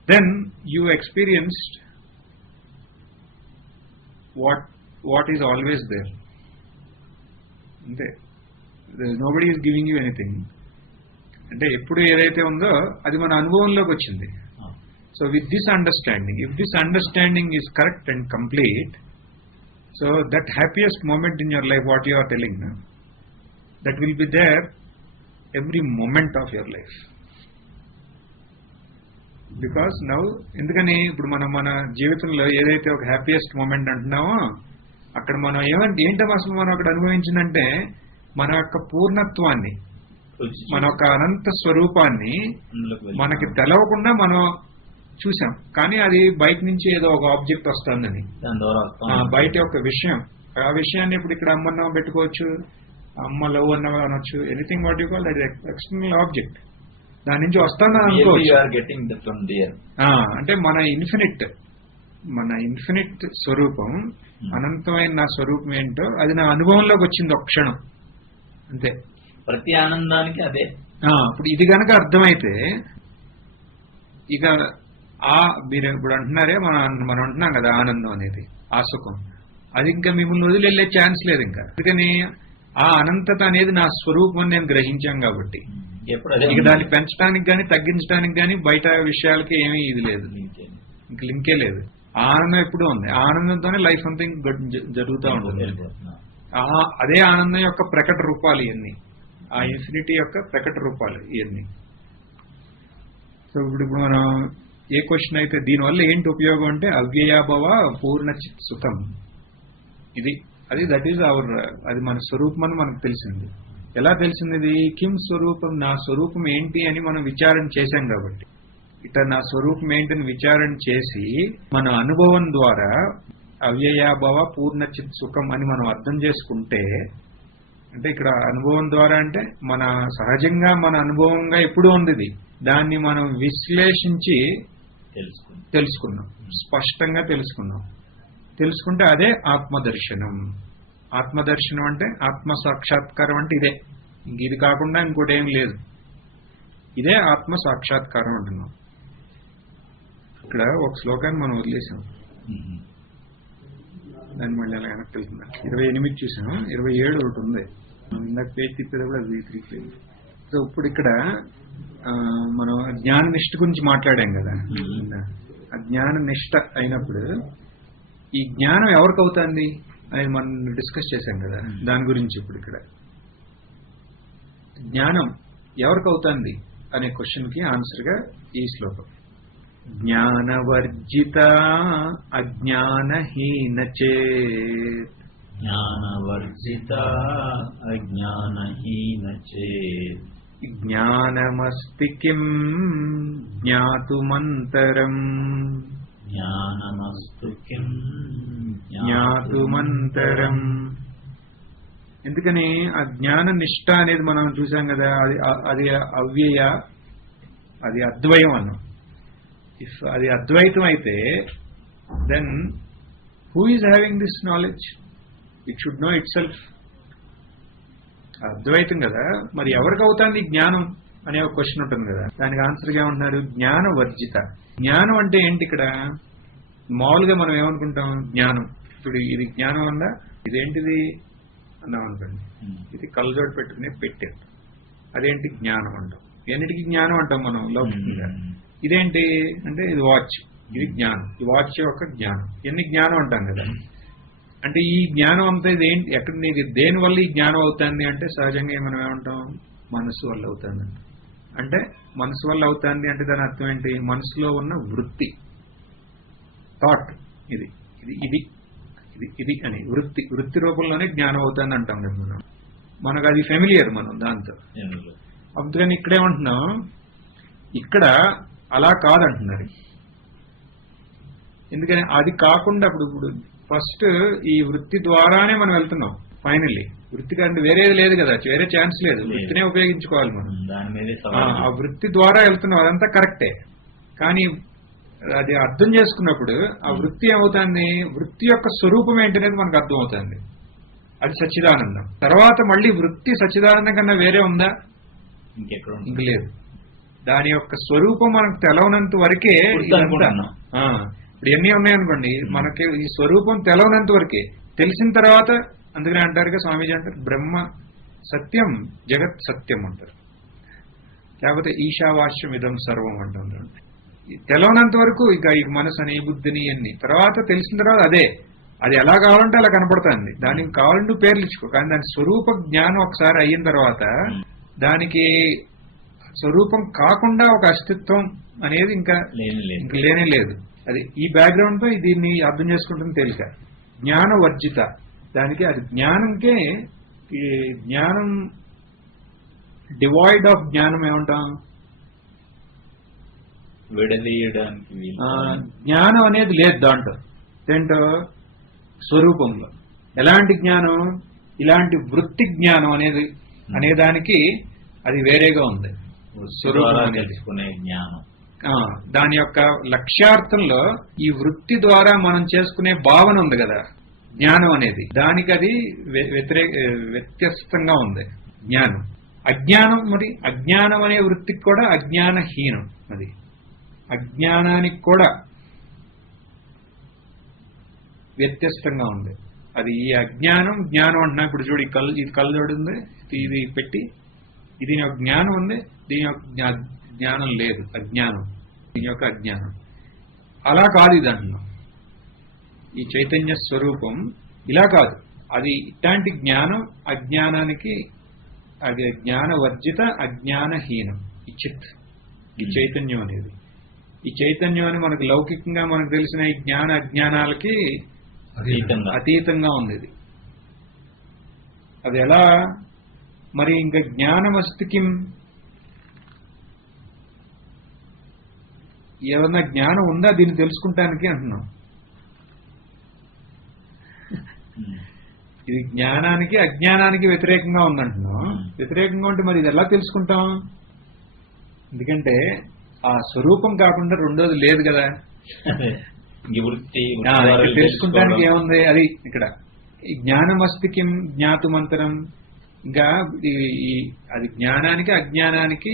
Then you experienced what is always there. అంటే nobody is giving you anything. అంటే ఎప్పుడు ఏదైతే ఉందో అది మన అనుభవంలోకి వచ్చింది. So with this understanding, if this understanding is correct and complete, so that happiest moment in your life, what you are telling, that will be there every moment of your life. Because now, ఎందుకని ఇప్పుడు మనం మన జీవితంలో ఏదైతే ఒక happiest moment అంటున్నామో అక్కడ మనం ఏంటో అసలు మనం అక్కడ అనుభవించిందంటే మన యొక్క పూర్ణత్వాన్ని, మన యొక్క అనంత స్వరూపాన్ని మనకి తెలవకుండా మనం చూసాం. కానీ అది బయట నుంచి ఏదో ఒక ఆబ్జెక్ట్ వస్తుందని, బయట ఒక విషయం, ఆ విషయాన్ని ఇప్పుడు ఇక్కడ అమ్మన్నాం పెట్టుకోవచ్చు, అమ్మ లవ్ అన్న అనొచ్చు, anything what you call that external object, దాని నుంచి వస్తానని అనుకోవచ్చు. అంటే మన ఇన్ఫినిట్ స్వరూపం, అనంతమైన నా స్వరూపం ఏంటో అది నా అనుభవంలోకి వచ్చింది ఒక క్షణం, అంతే. ప్రతి ఆనందానికి అదే. ఇప్పుడు ఇది గనక అర్థమైతే, ఇక మీరు ఇప్పుడు అంటున్నారే, మనం అంటున్నాం కదా ఆనందం అనేది, ఆ సుఖం, అది ఇంకా మిమ్మల్ని వదిలి ఛాన్స్ లేదు ఇంకా. అందుకని ఆ అనంతత అనేది నా స్వరూపం నేను గ్రహించాం కాబట్టి ఎప్పుడు అదే ఇక దాన్ని పెంచడానికి గానీ తగ్గించడానికి గానీ బయట విషయాలకి ఏమీ ఇది లేదు, ఇంక లింకే లేదు. ఆనందం ఎప్పుడూ ఉంది, ఆనందంతోనే లైఫ్ అంతా ఇంక జరుగుతూ ఉంటుంది. అదే ఆనందం యొక్క ప్రకట రూపాలు ఇవన్నీ, ఆ ఇన్ఫినిటీ యొక్క ప్రకట రూపాలు ఇవన్నీ. సో ఇప్పుడు మనం ఏ క్వశ్చన్ అయితే దీనివల్ల ఏంటి ఉపయోగం అంటే అవ్యయాభవ పూర్ణచిత్ సుఖం, ఇది అది దట్ ఈజ్ అవర్, అది మన స్వరూపం అని మనకు తెలిసింది. ఎలా తెలిసింది? ఇది కిం స్వరూపం, నా స్వరూపం ఏంటి అని మనం విచారణ చేశాం కాబట్టి, ఇట్లా నా స్వరూపం ఏంటని విచారణ చేసి మన అనుభవం ద్వారా అవ్యయాభవ పూర్ణచిత్ సుఖం అని మనం అర్థం చేసుకుంటే, అంటే ఇక్కడ అనుభవం ద్వారా అంటే మన సహజంగా మన అనుభవంగా ఎప్పుడూ ఉంది ఇది, దాన్ని మనం విశ్లేషించి తెలుసుకున్నాం, స్పష్టంగా తెలుసుకున్నాం. తెలుసుకుంటే అదే ఆత్మదర్శనం. ఆత్మదర్శనం అంటే ఆత్మ సాక్షాత్కారం అంటే ఇదే, ఇంక ఇది కాకుండా ఇంకోటి ఏం లేదు, ఇదే ఆత్మ సాక్షాత్కారం అంటున్నాం. ఇక్కడ ఒక శ్లోకాన్ని మనం వదిలేసాం, దాన్ని మళ్ళీ అలా వెనక్కి వెళ్తున్నాం. 28 చూసాం, 27 ఒకటి ఉంది, ఇందాక పేజ్ తిప్పేటప్పుడు అది 3 సో ఇప్పుడు ఇక్కడ మనం జ్ఞాన నిష్ఠ గురించి మాట్లాడాం కదా. ఆ జ్ఞాన నిష్ఠ అయినప్పుడు ఈ జ్ఞానం ఎవరికి అవుతుంది అనేది మనం డిస్కస్ చేశాం కదా, దాని గురించి ఇప్పుడు ఇక్కడ జ్ఞానం ఎవరికి అవుతుంది అనే క్వశ్చన్ కి ఆన్సర్ గా ఈ శ్లోకం. జ్ఞానవర్జిత అజ్ఞానహీన చేత్, జ్ఞానవర్జిత అజ్ఞానహీన చేత్, జ్ఞానమస్తి కిం జ్ఞాతుమంతరం, జ్ఞానమస్తు కిం జ్ఞాతుమంతరం. ఎందుకని ఆ జ్ఞాన నిష్ఠ అనేది మనం చూసాం కదా, అది అవ్యయ, అది అద్వయం అన్నాం. ఇఫ్ అది అద్వైతం అయితే then who is having this knowledge? It should know itself. అద్వైతం కదా, మరి ఎవరికి అవుతుంది జ్ఞానం అనే ఒక క్వశ్చన్ ఉంటుంది కదా, దానికి ఆన్సర్గా ఏమంటున్నారు? జ్ఞాన వర్జిత. జ్ఞానం అంటే ఏంటి? ఇక్కడ మామూలుగా మనం ఏమనుకుంటాం, జ్ఞానం ఇప్పుడు ఇది జ్ఞానం ఉందా, ఇదేంటిది అన్నాం అనుకోండి, ఇది కళ్ళజోడు పెట్టుకునే పెట్టే, అదేంటి జ్ఞానం అంటాం. ఎన్నిటికి జ్ఞానం అంటాం మనం లౌకికంగా. ఇదేంటి అంటే ఇది వాచ్, ఇది జ్ఞానం, ఈ వాచ్ యొక్క జ్ఞానం, ఎన్ని జ్ఞానం అంటాం కదా. అంటే ఈ జ్ఞానం అంతా ఇది ఏంటి, ఎక్కడ నీది దేని వల్ల ఈ జ్ఞానం అవుతుంది అంటే సహజంగా మనం ఏమంటాం, మనసు వల్ల అవుతుంది. అంటే మనసు వల్ల అవుతుంది అంటే దాని అర్థం ఏంటి? మనసులో ఉన్న వృత్తి, థాట్, ఇది ఇది ఇది ఇది ఇది అని వృత్తి రూపంలోనే జ్ఞానం అవుతుంది అంటాం కదా మనం. మనకు అది ఫెమిలియర్ మనం దాంతో. అందుకని ఇక్కడేమంటున్నాం, ఇక్కడ అలా కాదంటున్నారు. ఎందుకని అది కాకుండా ఇప్పుడు ఫస్ట్ ఈ వృత్తి ద్వారానే మనం వెళ్తున్నాం. ఫైనల్లీ వృత్తి కంటే వేరేది లేదు కదా, వేరే ఛాన్స్ లేదు, వృత్తినే ఉపయోగించుకోవాలి మనం. ఆ వృత్తి ద్వారా వెళ్తున్నాం, అదంతా కరెక్టే. కానీ అది అర్థం చేసుకున్నప్పుడు ఆ వృత్తి ఏమవుతుంది, వృత్తి యొక్క స్వరూపం ఏంటనేది మనకు అర్థం అవుతుంది. అది సచ్చిదానందం. తర్వాత మళ్ళీ వృత్తి సచ్చిదానందం కన్నా వేరే ఉందా? ఇంక లేదు. దాని యొక్క స్వరూపం మనకు తెలవనంత వరకే. ఇప్పుడు ఎన్ని ఉన్నాయనుకోండి, మనకి ఈ స్వరూపం తెలవనంత వరకే. తెలిసిన తర్వాత అందుకనే అంటారుగా స్వామీజీ అంటారు, బ్రహ్మ సత్యం జగత్ సత్యం అంటారు, లేకపోతే ఈశావాస్యం ఇదం సర్వం అంటారు. తెలవనంత వరకు ఇక ఈ మనసుని బుద్ధిని అన్ని, తర్వాత తెలిసిన తర్వాత అది ఎలా కావాలంటే అలా కనపడుతుంది. దానికి కావాలంటూ పేర్లు ఇచ్చుకో, కానీ దాని స్వరూప జ్ఞానం ఒకసారి అయిన తర్వాత దానికి స్వరూపం కాకుండా ఒక అస్తిత్వం అనేది ఇంకా లేనే లేదు. అది ఈ బ్యాక్గ్రౌండ్ తో దీన్ని అర్థం చేసుకుంటుంది తేలిక. జ్ఞాన వర్జిత, దానికి అది జ్ఞానంకే, ఈ జ్ఞానం డివాయిడ్ ఆఫ్ జ్ఞానం ఏమంటాం, విడదీయడానికి జ్ఞానం అనేది లేదు దాంట్లో. ఏంటో స్వరూపంలో ఎలాంటి జ్ఞానం, ఇలాంటి వృత్తి జ్ఞానం అనేది అనేదానికి అది వేరేగా ఉంది. స్వరూపం తెలుసుకునే జ్ఞానం, దాని యొక్క లక్ష్యార్థంలో ఈ వృత్తి ద్వారా మనం చేసుకునే భావన ఉంది కదా జ్ఞానం అనేది, దానికి అది వ్యత్యస్తంగా ఉంది జ్ఞానం. అజ్ఞానం, మరి అజ్ఞానం అనే వృత్తికి కూడా అజ్ఞానహీనం, అది అజ్ఞానానికి కూడా వ్యత్యస్తంగా ఉంది. అది ఈ అజ్ఞానం జ్ఞానం అంటున్నా. ఇప్పుడు చూడు, ఇది కళ్ళజోడు ఉంది, ఇది పెట్టి దీని యొక్క జ్ఞానం ఉంది, దీని యొక్క జ్ఞానం లేదు, అజ్ఞానం, దీని యొక్క అజ్ఞానం. అలా కాదు ఇది అంటున్నాం. ఈ చైతన్య స్వరూపం ఇలా కాదు. అది ఇట్లాంటి జ్ఞానం అజ్ఞానానికి, అది జ్ఞానవర్జిత అజ్ఞానహీనం ఈ చిత్, ఈ చైతన్యం అనేది. ఈ చైతన్యం అని మనకు లౌకికంగా మనకు తెలిసిన ఈ జ్ఞాన అజ్ఞానాలకి అతీతంగా ఉంది ఇది. అది ఎలా మరి? ఇంకా జ్ఞానమస్తికి ఏమన్నా జ్ఞానం ఉందా దీన్ని తెలుసుకుంటానికి అంటున్నాం. ఇది జ్ఞానానికి అజ్ఞానానికి వ్యతిరేకంగా ఉందంటున్నాం. వ్యతిరేకంగా ఉంటే మరి ఇది ఎలా తెలుసుకుంటాం? ఎందుకంటే ఆ స్వరూపం కాకుండా రెండోది లేదు కదా. తెలుసుకుంటానికి ఏముంది? అది ఇక్కడ ఈ జ్ఞానమస్తికిం జ్ఞాతుమంతరం. ఇంకా అది జ్ఞానానికి అజ్ఞానానికి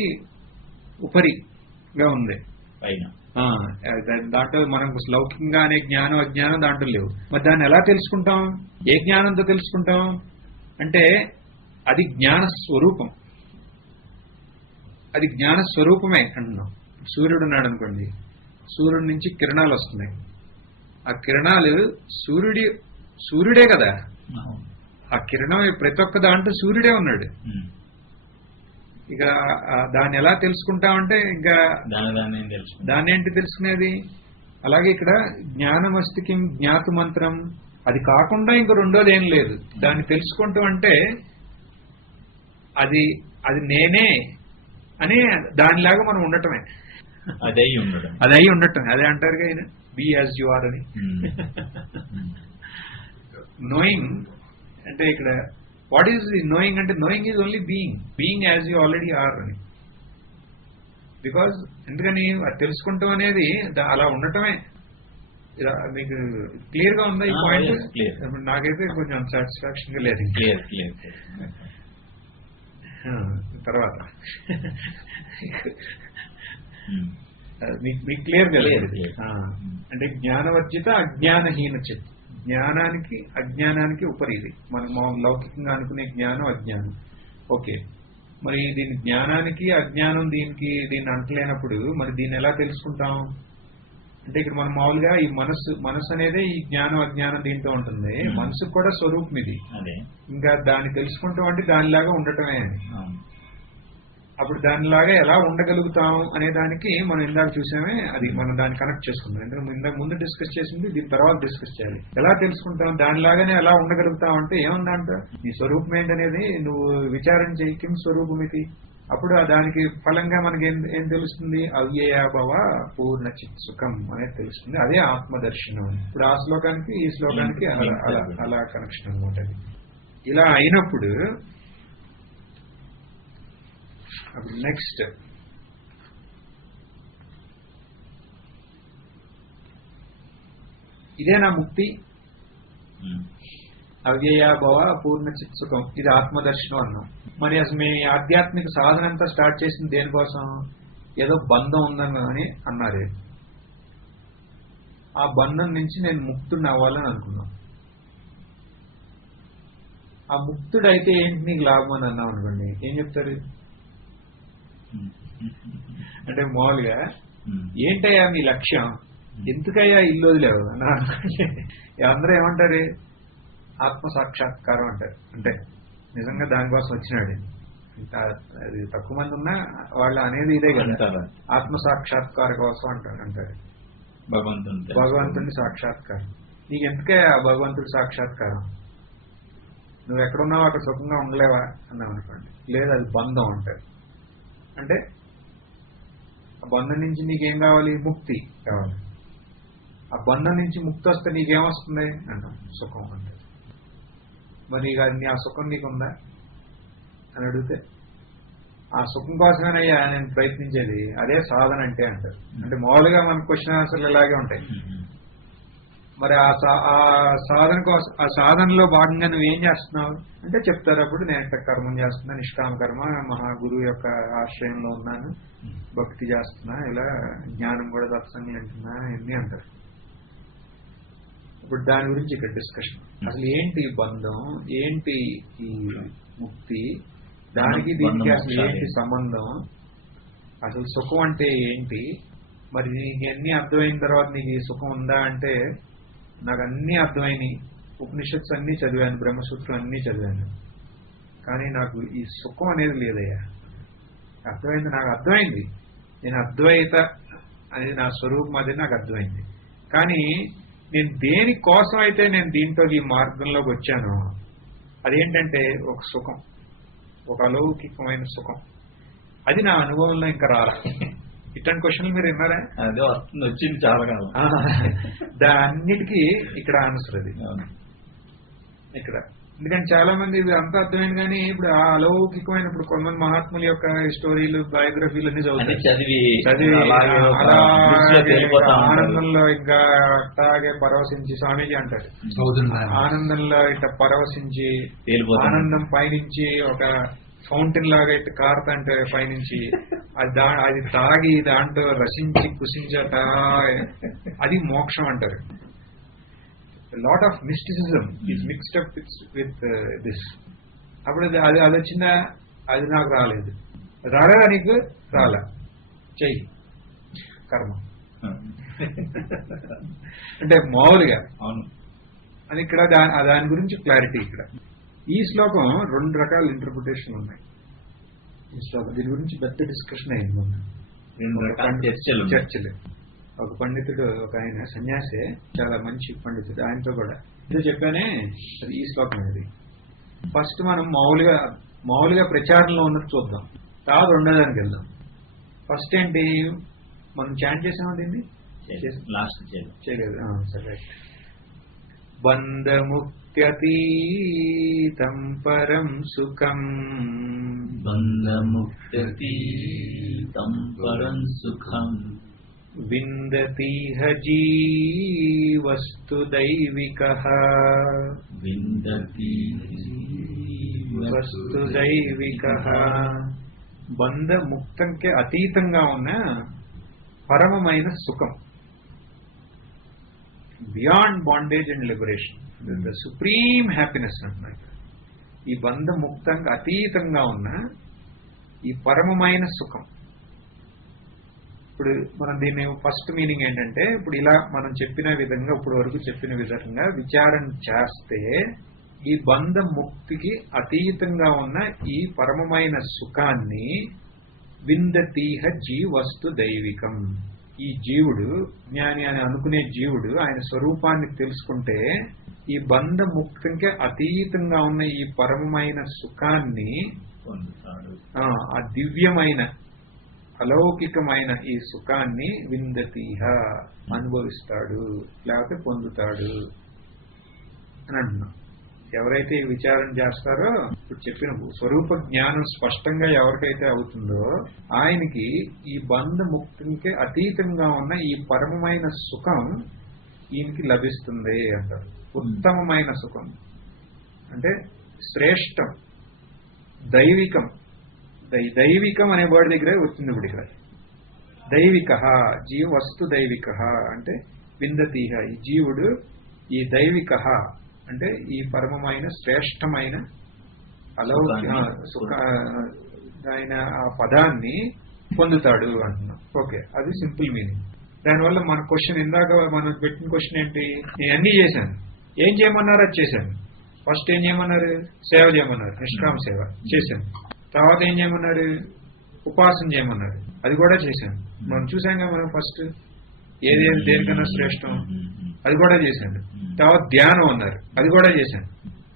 ఉపరిగా ఉంది. దాంట్లో మనం లౌకికంగా అనే జ్ఞానం అజ్ఞానం దాంట్లో లేవు. మరి దాన్ని ఎలా తెలుసుకుంటాం? ఏ జ్ఞానంతో తెలుసుకుంటాం అంటే అది జ్ఞాన స్వరూపం. అది జ్ఞాన స్వరూపమే అంటున్నాం. సూర్యుడు ఉన్నాడు అనుకోండి, సూర్యుడి నుంచి కిరణాలు వస్తున్నాయి. ఆ కిరణాలు సూర్యుడే కదా. ఆ కిరణం ప్రతి ఒక్క దాంట్లో సూర్యుడే ఉన్నాడు. ఇక దాన్ని ఎలా తెలుసుకుంటామంటే ఇంకా దాన్ని ఏంటి తెలుసుకునేది? అలాగే ఇక్కడ జ్ఞానమస్తికి జ్ఞాతు మంత్రం, అది కాకుండా ఇంకో రెండోది ఏం లేదు. దాన్ని తెలుసుకుంటాం అంటే అది నేనే అని దానిలాగా మనం ఉండటమే. అది అయి ఉండటం. అదే అంటారుగా ఆయన, బీ యాజ్ యు ఆర్ అని. నోయింగ్ అంటే ఇక్కడ వాట్ ఈజ్ ది నోయింగ్ అంటే knowing is only being as you already are అని. బికాజ్ ఎందుకని అది తెలుసుకుంటాం అనేది అలా ఉండటమే. మీకు క్లియర్ గా ఉందా ఈ పాయింట్? నాకైతే కొంచెం సాటిస్ఫాక్షన్ గా లేదు. తర్వాత మీకు క్లియర్ గా లేదు. అంటే జ్ఞానవర్జిత అజ్ఞానహీన చిత్, జ్ఞానానికి అజ్ఞానానికి ఉపరి. ఇది మనం లౌకికంగా అనుకునే జ్ఞానం అజ్ఞానం. ఓకే, మరి దీని జ్ఞానానికి అజ్ఞానం దీన్ని అంటలేనప్పుడు మరి దీన్ని ఎలా తెలుసుకుంటాం అంటే ఇక్కడ మనం మామూలుగా ఈ మనస్సు అనేది ఈ జ్ఞానం అజ్ఞానం దీంతో ఉంటుంది. మనసుకు కూడా స్వరూపం ఇది. ఇంకా దాన్ని తెలుసుకుంటాం అంటే దానిలాగా ఉండటమే అని. అప్పుడు దానిలాగా ఎలా ఉండగలుగుతాం అనే దానికి మనం ఇందాక చూసామే, అది మనం దాన్ని కనెక్ట్ చేసుకుందాం. ఎందుకంటే ఇందాక ముందు డిస్కస్ చేసింది, దీని తర్వాత డిస్కస్ చేయాలి. ఎలా తెలుసుకుంటాం, దానిలాగానే ఎలా ఉండగలుగుతాం అంటే ఏముందంట, నీ స్వరూపం ఏంటనేది నువ్వు విచారణ చేయి. కిం స్వరూపం ఇది. అప్పుడు దానికి ఫలంగా మనకి ఏం తెలుస్తుంది? అవ్యయాభవ పూర్ణ చిత్ సుఖం అనేది తెలుస్తుంది. అదే ఆత్మదర్శనం. ఇప్పుడు ఆ శ్లోకానికి ఈ శ్లోకానికి అలా కనెక్షన్ అనమాట. ఇలా అయినప్పుడు అప్పుడు నెక్స్ట్ ఇదేనా ముక్తి? అవ్యయాభవ పూర్ణ చిత్ సుఖం, ఇది ఆత్మదర్శనం అన్నాం. మరి అసలు మీ ఆధ్యాత్మిక సాధన అంతా స్టార్ట్ చేసింది దేనికోసం? ఏదో బంధం ఉందని అన్నారు. ఆ బంధం నుంచి నేను ముక్తుడిని అవ్వాలని అనుకున్నాం. ఆ ముక్తుడైతే ఏంటి నీకు లాభం అని అన్నాం అనుకోండి, ఏం చెప్తారు? అంటే మామూలుగా ఏంటయ్యా మీ లక్ష్యం, ఎందుకయ్యా ఇల్లు వదిలేవు అని అనుకోండి, అందరూ ఏమంటారు? ఆత్మ సాక్షాత్కారం అంటారు. అంటే నిజంగా దానికోసం వచ్చినాడు. అది తక్కువ మంది ఉన్నా వాళ్ళు అనేది ఇదే కదా, ఆత్మ సాక్షాత్కారం కోసం అంటారు. భగవంతుడి సాక్షాత్కారం. నీకు ఎందుకే ఆ భగవంతుడి సాక్షాత్కారం? నువ్వు ఎక్కడున్నావు అక్కడ సుఖంగా ఉండలేవా అన్నావు అనుకోండి, లేదు అది బంధం అంటారు. అంటే ఆ బంధం నుంచి నీకేం కావాలి? ముక్తి కావాలి. ఆ బంధం నుంచి ముక్తి వస్తే నీకేమొస్తుంది అంటాం? సుఖం అంటే. మరి ఆ సుఖం నీకుందా అని అడిగితే, ఆ సుఖం కోసమేనయ్యా నేను ప్రయత్నించేది, అదే సాధన అంటే అంటారు. అంటే మామూలుగా మన క్వశ్చన్ ఆన్సర్లు ఇలాగే ఉంటాయి. మరి ఆ సాధన కోసం, ఆ సాధనలో భాగంగా నువ్వేం చేస్తున్నావు అంటే చెప్తారు. అప్పుడు నేను కర్మం చేస్తున్నా, నిష్కామ కర్మ, మహాగురువు యొక్క ఆశ్రయంలో ఉన్నాను, భక్తి చేస్తున్నా, ఇలా జ్ఞానం కూడా సత్సంగం అంటున్నా, ఇవన్నీ అంటారు. ఇప్పుడు దాని గురించి ఇక్కడ డిస్కషన్. అసలు ఏంటి బంధం, ఏంటి ఈ ముక్తి, దానికి దీనికి అసలు బంధమోక్షాలు ఏంటి సంబంధం, అసలు సుఖం అంటే ఏంటి, మరి నీకు అన్ని అర్థమైన తర్వాత నీకు ఈ సుఖం ఉందా అంటే నాకు అన్ని అర్థమైనవి, ఉపనిషత్స్ అన్ని చదివాను, బ్రహ్మసూత్రం అన్ని చదివాను, కానీ నాకు ఈ సుఖం అనేది లేదయ్యా. అర్థమైంది, నాకు అర్థమైంది, నేను అద్వైత అనేది నా స్వరూపం అది నాకు అర్థమైంది. కానీ నేను దేని కోసం అయితే నేను దీంట్లో ఈ మార్గంలోకి వచ్చానో అదేంటంటే ఒక సుఖం, ఒక అలౌకికమైన సుఖం, అది నా అనుభవంలో ఇంకా రాలా. ఇట్లాంటి క్వశ్చన్లు మీరు విన్నారా? అదే వస్తుంది, వచ్చింది చాలా కాలం. దాన్నిటికీ ఇక్కడ ఆన్సర్ అది ఇక్కడ. ఎందుకంటే చాలా మంది ఇది అంతా అర్థమైంది, కానీ ఇప్పుడు ఆ అలౌకికమైన ఇప్పుడు కొంతమంది మహాత్ముల యొక్క స్టోరీలు, బయోగ్రఫీలు అన్ని చదివి ఆనందంలో ఇంకా అట్లాగే పరవశించి, స్వామీజీ అంటారు ఆనందంలో ఇట్లా పరవశించి ఆనందం పైనుంచి ఒక ఫౌంటైన్ లాగా ఇట్లా కారుతంటే పైనుంచి అది తాగి దాంట్లో రసించి కుసించట, అది మోక్షం అంటారు. Lot of mysticism is mixed up with this. అప్పుడు అది వచ్చిందా, అది నాకు రాలేదు, రాలేదా నీకు రాలే, చెయ్యి కర్మ అంటే మామూలుగా. అవును, అని ఇక్కడ దాని గురించి క్లారిటీ. ఇక్కడ ఈ శ్లోకం 2 రకాల ఇంటర్ప్రిటేషన్ ఉన్నాయి. ఈ శ్లోకం దీని గురించి పెద్ద డిస్కషన్ అయింది మొన్న, 2 రకాల చర్చలు. ఒక పండితుడు, ఒక ఆయన సన్యాసే, చాలా మంచి పండితుడు, ఆయనతో కూడా ఇదే చెప్పానే అది ఈ శ్లోకం అనేది. ఫస్ట్ మనం మామూలుగా ప్రచారంలో ఉన్నది చూద్దాం, తర్వాత 2వ దానికి వెళ్దాం. ఫస్ట్ ఏంటి, మనం చాంట్ చేసామా దీన్ని? లాస్ట్ చేయలేదు. సరే. బంధముక్త్యతీతం పరం సుఖం, బంధముక్త్యతీతం పరం సుఖం, విందతిహ జీవస్తు దైవికః, విందతి వస్తు దైవికః. బంధముక్తంకి అతీతంగా ఉన్న పరమమైన సుఖం, beyond bondage and liberation, the supreme happiness అంటున్నారు. ఈ బంధముక్తంగా అతీతంగా ఉన్న ఈ పరమమైన సుఖం. ఇప్పుడు మనం దీన్ని ఫస్ట్ మీనింగ్ ఏంటంటే, ఇప్పుడు ఇలా మనం చెప్పిన విధంగా, ఇప్పుడు వరకు చెప్పిన విధంగా విచారణ చేస్తే ఈ బంధ ముక్తికి అతీతంగా ఉన్న ఈ పరమమైన సుఖాన్ని విందతీహ జీవస్తు దైవికం. ఈ జీవుడు, జ్ఞాని అని అనుకునే జీవుడు ఆయన స్వరూపాన్ని తెలుసుకుంటే ఈ బంధ ముక్తికి అతీతంగా ఉన్న ఈ పరమమైన సుఖాన్ని, ఆ దివ్యమైన అలౌకికమైన ఈ సుఖాన్ని విందతీహ అనుభవిస్తాడు, లేకపోతే పొందుతాడు అని అంటున్నాం. ఎవరైతే ఈ విచారణ చేస్తారో, ఇప్పుడు చెప్పిన స్వరూప జ్ఞానం స్పష్టంగా ఎవరికైతే అవుతుందో ఆయనకి ఈ బంధ ముక్తికి అతీతంగా ఉన్న ఈ పరమమైన సుఖం ఈయనకి లభిస్తుంది అంటారు. ఉత్తమమైన సుఖం అంటే శ్రేష్టం, దైవికం. దైవికం అనే వర్డ్ దగ్గరే వచ్చింది. ఇప్పుడు ఇక్కడ దైవిక, జీవ వస్తు దైవిక అంటే విందతీహ, ఈ జీవుడు ఈ దైవిక అంటే ఈ పరమమైన శ్రేష్టమైన అలౌకిక సుఖ ఆయన ఆ పదాన్ని పొందుతాడు అంటున్నాం. ఓకే, అది సింపుల్ మీనింగ్. దానివల్ల మన క్వశ్చన్, ఇందాక మనం పెట్టిన క్వశ్చన్ ఏంటి, నేను అన్ని చేశాను, ఏం చేయమన్నారు అది చేశాను. ఫస్ట్ ఏం చేయమన్నారు, సేవ చేయమన్నారు, నిష్కామ సేవ చేశాను. తర్వాత ఏం చేయమన్నారు, ఉపాసన చేయమన్నారు, అది కూడా చేశాను. మనం చూసాంగా, మనం ఫస్ట్ ఏదేది దేనికన్నా శ్రేష్టం అది కూడా చేశాను. తర్వాత ధ్యానం అన్నారు, అది కూడా చేశాను.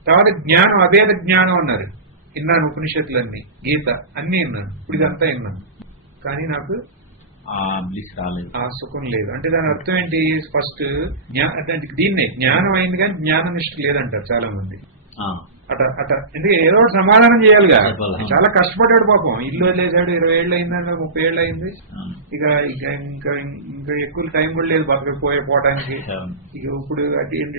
తర్వాత జ్ఞానం, అభేద జ్ఞానం అన్నారు, విన్నాను. ఉపనిషత్తులన్నీ, గీత అన్నీ విన్నాను. ఇప్పుడు ఇదంతా విన్నాను, కానీ నాకు ఆ సుఖం లేదు. అంటే దాని అర్థం ఏంటి, ఫస్ట్ దీన్నే జ్ఞానం అయింది కానీ జ్ఞాన నిష్ఠ లేదంటారు చాలా మంది. ఎందుకంటే ఏదో ఒకటి సమాధానం చేయాలిగా. చాలా కష్టపడ్డాడు పాపం, ఇల్లు వదిలేశాడు, 20 ఏళ్ళు అయిందంటే 30 ఏళ్ళు అయింది. ఇక ఇంకా ఎక్కువ టైం కూడా లేదు పోవటానికి. ఇక ఇప్పుడు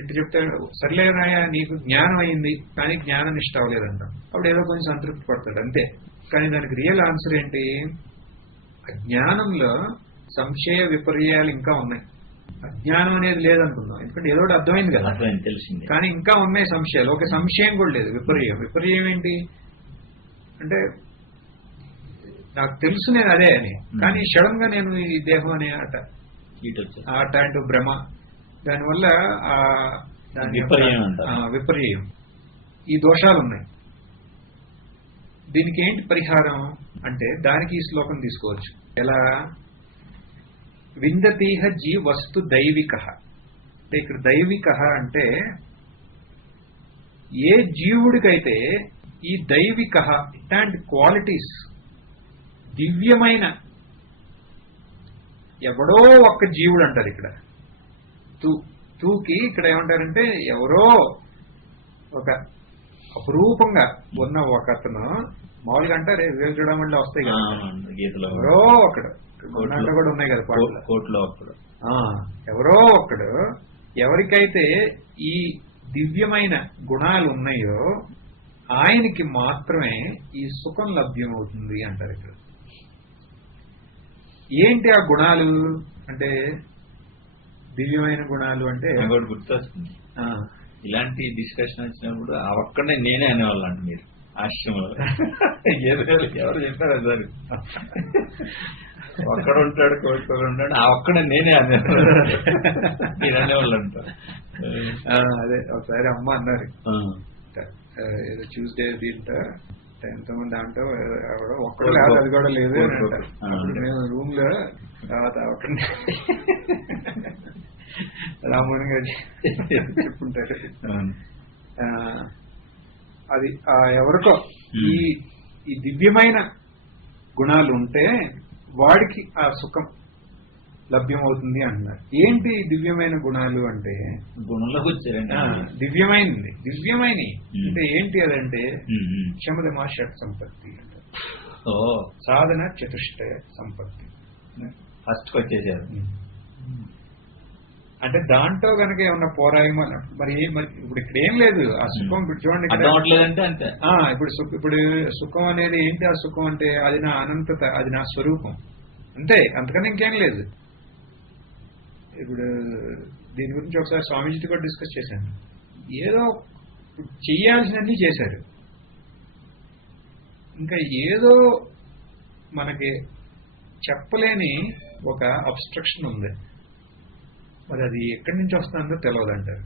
ఇటు చెప్తాడు, సర్లేనాయా నీకు జ్ఞానం అయింది కానీ జ్ఞాన నిష్ఠ అవ్వలేదంట. అప్పుడు ఏదో కొంచెం సంతృప్తి పడతాడు అంతే. కానీ దానికి రియల్ ఆన్సర్ ఏంటి, జ్ఞానంలో సంశయ విపర్యాలు ఇంకా ఉన్నాయి. అజ్ఞానం అనేది లేదనుకున్నాం, ఎందుకంటే ఏదో అర్థమైంది కదా, తెలిసింది. కానీ ఇంకా ఉన్నాయి సంశయాలు. ఒక సంశయం కూడా లేదు. విపర్యం ఏంటి, అంటే నాకు తెలుసు నేను అదే అని, కానీ సడన్ గా నేను ఈ దేహం అనే ఆట అంటూ భ్రమ, దానివల్ల విపర్యం, ఈ దోషాలు ఉన్నాయి. దీనికి ఏంటి పరిహారం అంటే దానికి ఈ శ్లోకం తీసుకోవచ్చు. ఎలా? విందతీహ జీ వస్తు దైవిక అంటే ఇక్కడ దైవిక అంటే ఏ జీవుడికైతే ఈ దైవిక ఇట్లాంటి క్వాలిటీస్ దివ్యమైన ఎవడో ఒక్క జీవుడు అంటారు ఇక్కడ. తూకి ఇక్కడ ఏమంటారంటే ఎవరో ఒక అపురూపంగా ఉన్న ఒక అతను, మామూలుగా అంటారు చూడమంటే వస్తాయి కదా గీతలో, ఎవరో ఒకడు కూడా ఉన్నాయి కదా కోట్లో ఒక్కడు, ఎవరో ఒక్కడు ఎవరికైతే ఈ దివ్యమైన గుణాలు ఉన్నాయో ఆయనకి మాత్రమే ఈ సుఖం లభ్యమవుతుంది అంటారు ఇక్కడ. ఏంటి ఆ గుణాలు అంటే? దివ్యమైన గుణాలు అంటే గుర్తొస్తుంది, ఇలాంటి డిస్కషన్ వచ్చినప్పుడు ఆ ఒక్కడే నేనే అనేవాళ్ళంట మీరు ఆశ్రమంలో. ఎవరు చెప్పారు సార్? ఒక్కడ ఉంటాడు, కోరికలు ఉంటాడు, ఆ ఒక్కడే నేనే అనేవాళ్ళు, మీరు అనేవాళ్ళు అంటారు. అదే ఒకసారి అమ్మ అన్నారు, ఏదో ట్యూస్డే దీంట్లో ఎంతమంది దాంట్లో ఒక్కడు లేదు, అది కూడా లేదు అని అంటారు. మేము రూమ్ లో తర్వాత ఒకటి రామోహన్ గారు చెప్పుంటారు. అది ఎవరికో ఈ దివ్యమైన గుణాలు ఉంటే వాడికి ఆ సుఖం లభ్యమవుతుంది అంటున్నారు. ఏంటి దివ్యమైన గుణాలు అంటే? గుణంలోకి దివ్యమైన అంటే ఏంటి అదంటే క్షమదమా షట్ సంపత్తి అంటారు, సాధన చతుష్టయ సంపత్తి. ఫస్ట్ వచ్చేసారు అంటే దాంట్లో కనుక ఏమన్నా పోరాయమో మరి ఇప్పుడు ఇక్కడ ఏం లేదు. ఆ సుఖం ఇప్పుడు చూడండి, ఇప్పుడు సుఖం అనేది ఏంటి? ఆ సుఖం అంటే అది నా అనంతత, అది నా స్వరూపం, అంతే, అంతకన్నా ఇంకేం లేదు. ఇప్పుడు దీని గురించి ఒకసారి స్వామీజీతో కూడా డిస్కస్ చేశాను. ఏదో చెయ్యాల్సినన్ని చేశారు, ఇంకా ఏదో మనకి చెప్పలేని ఒక అబ్స్ట్రక్షన్ ఉంది. మరి అది ఎక్కడి నుంచి వస్తుందో తెలియదంటారు.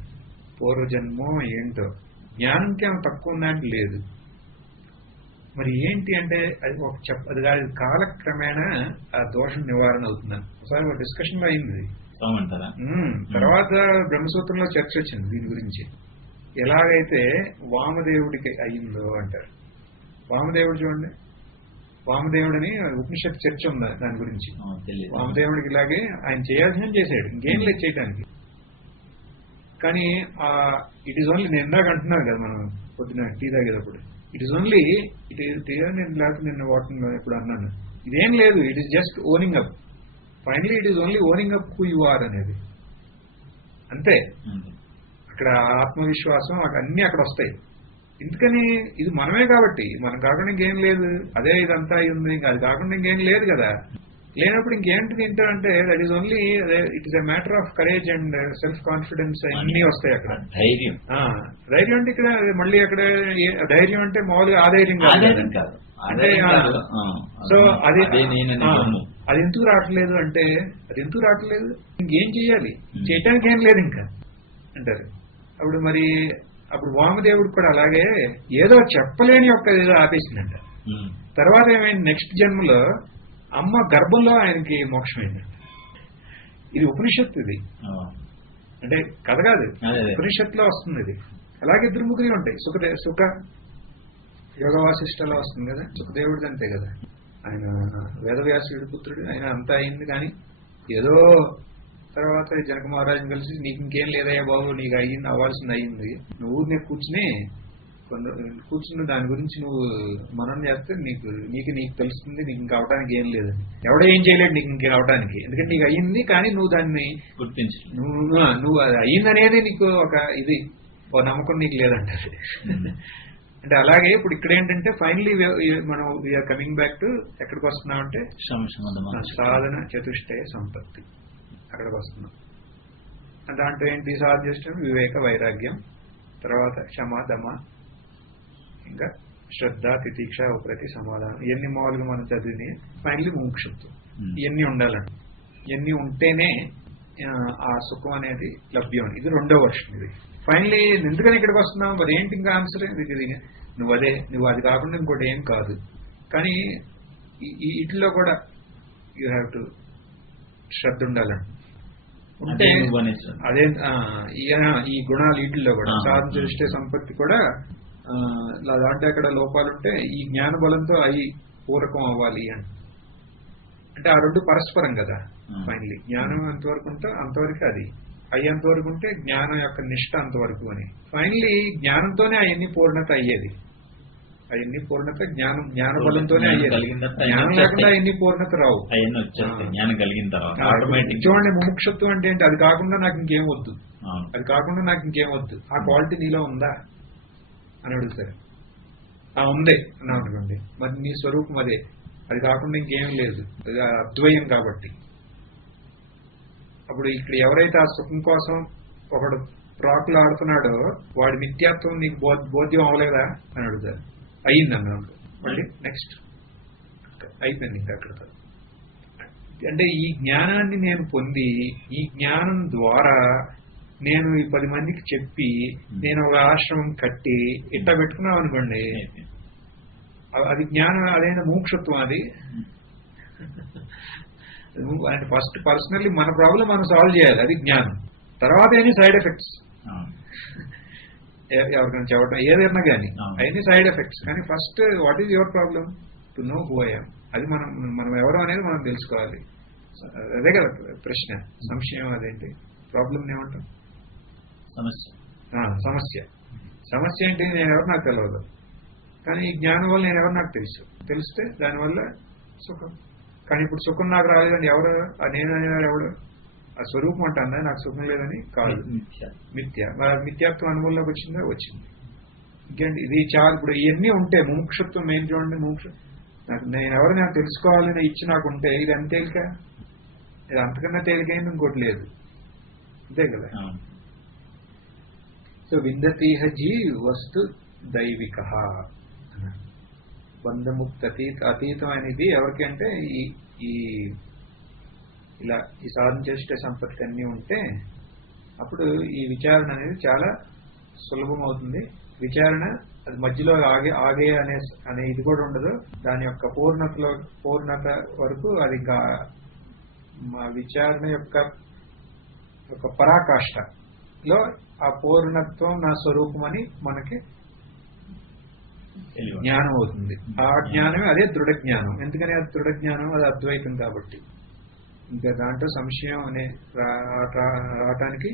పూర్వజన్మో ఏంటో, జ్ఞానంకి ఏమో తక్కువ ఉందంటే లేదు. మరి ఏంటి అంటే అది కాలక్రమేణా ఆ దోషం నివారణ అవుతుందని ఒకసారి ఒక డిస్కషన్ లో అయింది. తర్వాత బ్రహ్మసూత్రంలో చర్చ వచ్చింది దీని గురించి. ఎలాగైతే వామదేవుడికి అయ్యిందో అంటారు. వామదేవుడు చూడండి, వామదేవుడిని ఉపనిషత్ చర్చ ఉంది దాని గురించి. వామదేవుడికి ఇలాగే ఆయన చేయాల్సిన చేశాడు, ఇంకేం లేదు చేయడానికి. కానీ ఇట్ ఈస్ ఓన్లీ, నేను ఇందాక అంటున్నాను కదా మనం పొద్దున టీ తాగేటప్పుడు, ఇట్ ఈస్ ఓన్లీ నేను లేకపోతే నిన్న వాటిని ఇప్పుడు అన్నాను, ఇదేం లేదు, it is just owning up. Finally it is only owning up who you are అనేది, అంతే. అక్కడ ఆత్మవిశ్వాసం అన్నీ అక్కడ వస్తాయి. ఎందుకని? ఇది మనమే కాబట్టి, మనం కాకుండా ఇంకేం లేదు. అదే ఇదంతా ఉంది, అది కాకుండా ఇంకేం లేదు కదా. లేనప్పుడు ఇంకేంటి తింటారంటే that is only, it is a matter of courage and self confidence, అన్నీ వస్తాయి అక్కడ. ధైర్యం అంటే ఇక్కడ మళ్ళీ అక్కడ ధైర్యం అంటే మామూలుగా ఆధైర్యం కాదు. అంటే సో అది ఎందుకు రావట్లేదు అంటే, అది ఎందుకు రావట్లేదు, ఇంకేం చెయ్యాలి, చేయటానికి ఏం లేదు ఇంకా అంటారు. అప్పుడు వామదేవుడు కూడా అలాగే ఏదో చెప్పలేని యొక్క ఏదో ఆపేసిందంట. తర్వాత ఏమైంది, నెక్స్ట్ జన్మలో అమ్మ గర్భంలో ఆయనకి మోక్షమైందంట. ఇది ఉపనిషత్తు, ఇది అంటే కథ కాదు, ఉపనిషత్తులో వస్తుంది ఇది. అలాగే ఇద్దరు ముగ్గురు ఉంటాయి. సుఖ యోగ వాసిష్టలో వస్తుంది కదా, సుఖదేవుడిది అంతే కదా. ఆయన వేదవ్యాసుడి పుత్రుడు, ఆయన అంతా అయింది. కానీ ఏదో తర్వాత జనక మహారాజుని కలిసి నీకు ఇంకేం లేదయ్యా బాబు, నీకు అవ్వాల్సింది అయ్యింది, నువ్వు నేను కూర్చుని దాని గురించి నువ్వు మనం చేస్తే నీకు తెలుస్తుంది, నీకు ఇంకా అవడానికి ఏం లేదని. ఎవడో ఏం చేయలేడు నీకు ఇంకేం అవడానికి, ఎందుకంటే నీకు అయ్యింది. కానీ నువ్వు దాన్ని గుర్తించి నువ్వు అది అయ్యిందనేది నీకు ఒక ఇది ఓ నమ్మకం నీకు లేదంటారు. అంటే అలాగే ఇప్పుడు ఇక్కడ ఏంటంటే ఫైనలీ మనం వీఆర్ కమింగ్ బ్యాక్ టు ఎక్కడికి వస్తున్నామంటే సాధన చతుష్టయ సంపత్తి, అక్కడికి వస్తున్నాం. దాంట్లో ఏంటి సాధన చేస్తాం? వివేక వైరాగ్యం, తర్వాత క్షమ దమ, ఇంకా శ్రద్ధ, తితీక్ష, ఉపరతి, సమాధానం, ఇవన్నీ మామూలుగా మనం చదివి ఫైనల్లీ ముముక్షుత్వం. ఇవన్నీ ఉండాలండి. ఇవన్నీ ఉంటేనే ఆ సుఖం అనేది లభ్యం. ఇది రెండో వర్షన్. ఇది ఫైనల్లీ ఎందుకని ఇక్కడికి వస్తున్నావు, మరి ఏంటి ఇంకా ఆన్సర్? ఇది నువ్వు అది కాకుండా ఇంకోటి ఏం కాదు. కానీ వీటిలో కూడా యూ హ్యావ్ టు శ్రద్ధ ఉండాలండి. ఉంటే అదే ఈ గుణాలు వీటిల్లో కూడా సాధన చేసే సంపత్తి కూడా దాంట్లో అక్కడ లోపాలుంటే ఈ జ్ఞాన బలంతో అవి పూరకం అవ్వాలి అంటే ఆ రెండు పరస్పరం కదా. ఫైనలీ జ్ఞానం ఎంతవరకు ఉంటే అంతవరకు అది అయ్యేంతవరకు ఉంటే జ్ఞానం యొక్క నిష్ట అంతవరకు అని. ఫైనలీ జ్ఞానంతోనే అవన్నీ పూర్ణత అయ్యేది. అవన్నీ పూర్ణత జ్ఞాన బలంతోనే అయ్యేది. జ్ఞానం లేకుండా అవన్నీ పూర్ణత రావు. చూడండి, ముముక్షత్వం అంటే ఏంటి? అది కాకుండా నాకు ఇంకేం వద్దు, అది కాకుండా నాకు ఇంకేం వద్దు. ఆ క్వాలిటీ నీలో ఉందా అని అడుగుతారు. ఉందే అని అనుకోండి, మరి నీ స్వరూపం అదే, అది కాకుండా ఇంకేం లేదు, అది అద్వయం కాబట్టి. అప్పుడు ఇక్కడ ఎవరైతే ఆ సుఖం కోసం ఒకడు ప్రాకులు ఆడుతున్నాడో వాడి మిథ్యాత్వం నీకు బోధ్యం అవ్వలేదా అని అడుగుతారు. అయ్యింది అన్నాడు. మళ్ళీ నెక్స్ట్ అయిపోయింది ఇంకా అక్కడ. అంటే ఈ జ్ఞానాన్ని నేను పొంది ఈ జ్ఞానం ద్వారా నేను ఈ 10 మందికి చెప్పి నేను ఒక ఆశ్రమం కట్టి ఇట్లా పెట్టుకున్నాం అనుకోండి, అది జ్ఞానం, అదైనా మోక్షత్వం. అది అంటే ఫస్ట్ పర్సనల్లీ మన ప్రాబ్లం మనం సాల్వ్ చేయాలి, అది జ్ఞానం. తర్వాత ఎనీ సైడ్ ఎఫెక్ట్స్ ఎవరికైనా చెప్పడం ఏదైనా కానీ అవన్నీ సైడ్ ఎఫెక్ట్స్. కానీ first what is your problem? To know who I am. అది మనం ఎవరు అనేది మనం తెలుసుకోవాలి. అదే కదా ప్రశ్న, సంశయం. అదేంటి ప్రాబ్లం ఏమంటాం? సమస్య ఏంటి? నేను ఎవరు నాకు తెలియదు, కానీ ఈ జ్ఞానం వల్ల నేను ఎవరు నాకు తెలిస్తే దానివల్ల సుఖం. కానీ ఇప్పుడు సుఖం నాకు రాలేదని ఎవరు? నేను అనేవాడు ఎవడు? ఆ స్వరూపం అంటే అన్నా నాకు సుఖం లేదని కాదు, మిథ్య. మిథ్యాత్వం అనుభవంలోకి వచ్చింది. ఇంకేంటి? ఇది చాలా. ఇప్పుడు ఇవన్నీ ఉంటే ముముక్షత్వం ఏం చూడండి, నాకు నేను ఎవరు నాకు తెలుసుకోవాలని ఇచ్చి నాకు ఉంటే ఇది అంత తేలిక, ఇది అంతకన్నా తేలికైంది ఇంకోటి లేదు. అంతే కదా. సో విందతీహ జీ వస్తు దైవిక బంధముక్త అతీతం అనేది ఎవరికి అంటే ఇలా ఈ సాధన చేసే సంపత్తి అన్నీ ఉంటే అప్పుడు ఈ విచారణ అనేది చాలా సులభం అవుతుంది. విచారణ అది మధ్యలో ఆగే అనే ఇది కూడా ఉండదు. దాని యొక్క పూర్ణత వరకు అది విచారణ యొక్క పరాకాష్ఠలో ఆ పూర్ణత్వం నా స్వరూపం అని మనకి జ్ఞానం అవుతుంది. ఆ జ్ఞానమే అదే దృఢ జ్ఞానం. ఎందుకని అది దృఢ జ్ఞానం? అది అద్వైతం కాబట్టి. ఇంకా దాంట్లో సంశయం అనే రావటానికి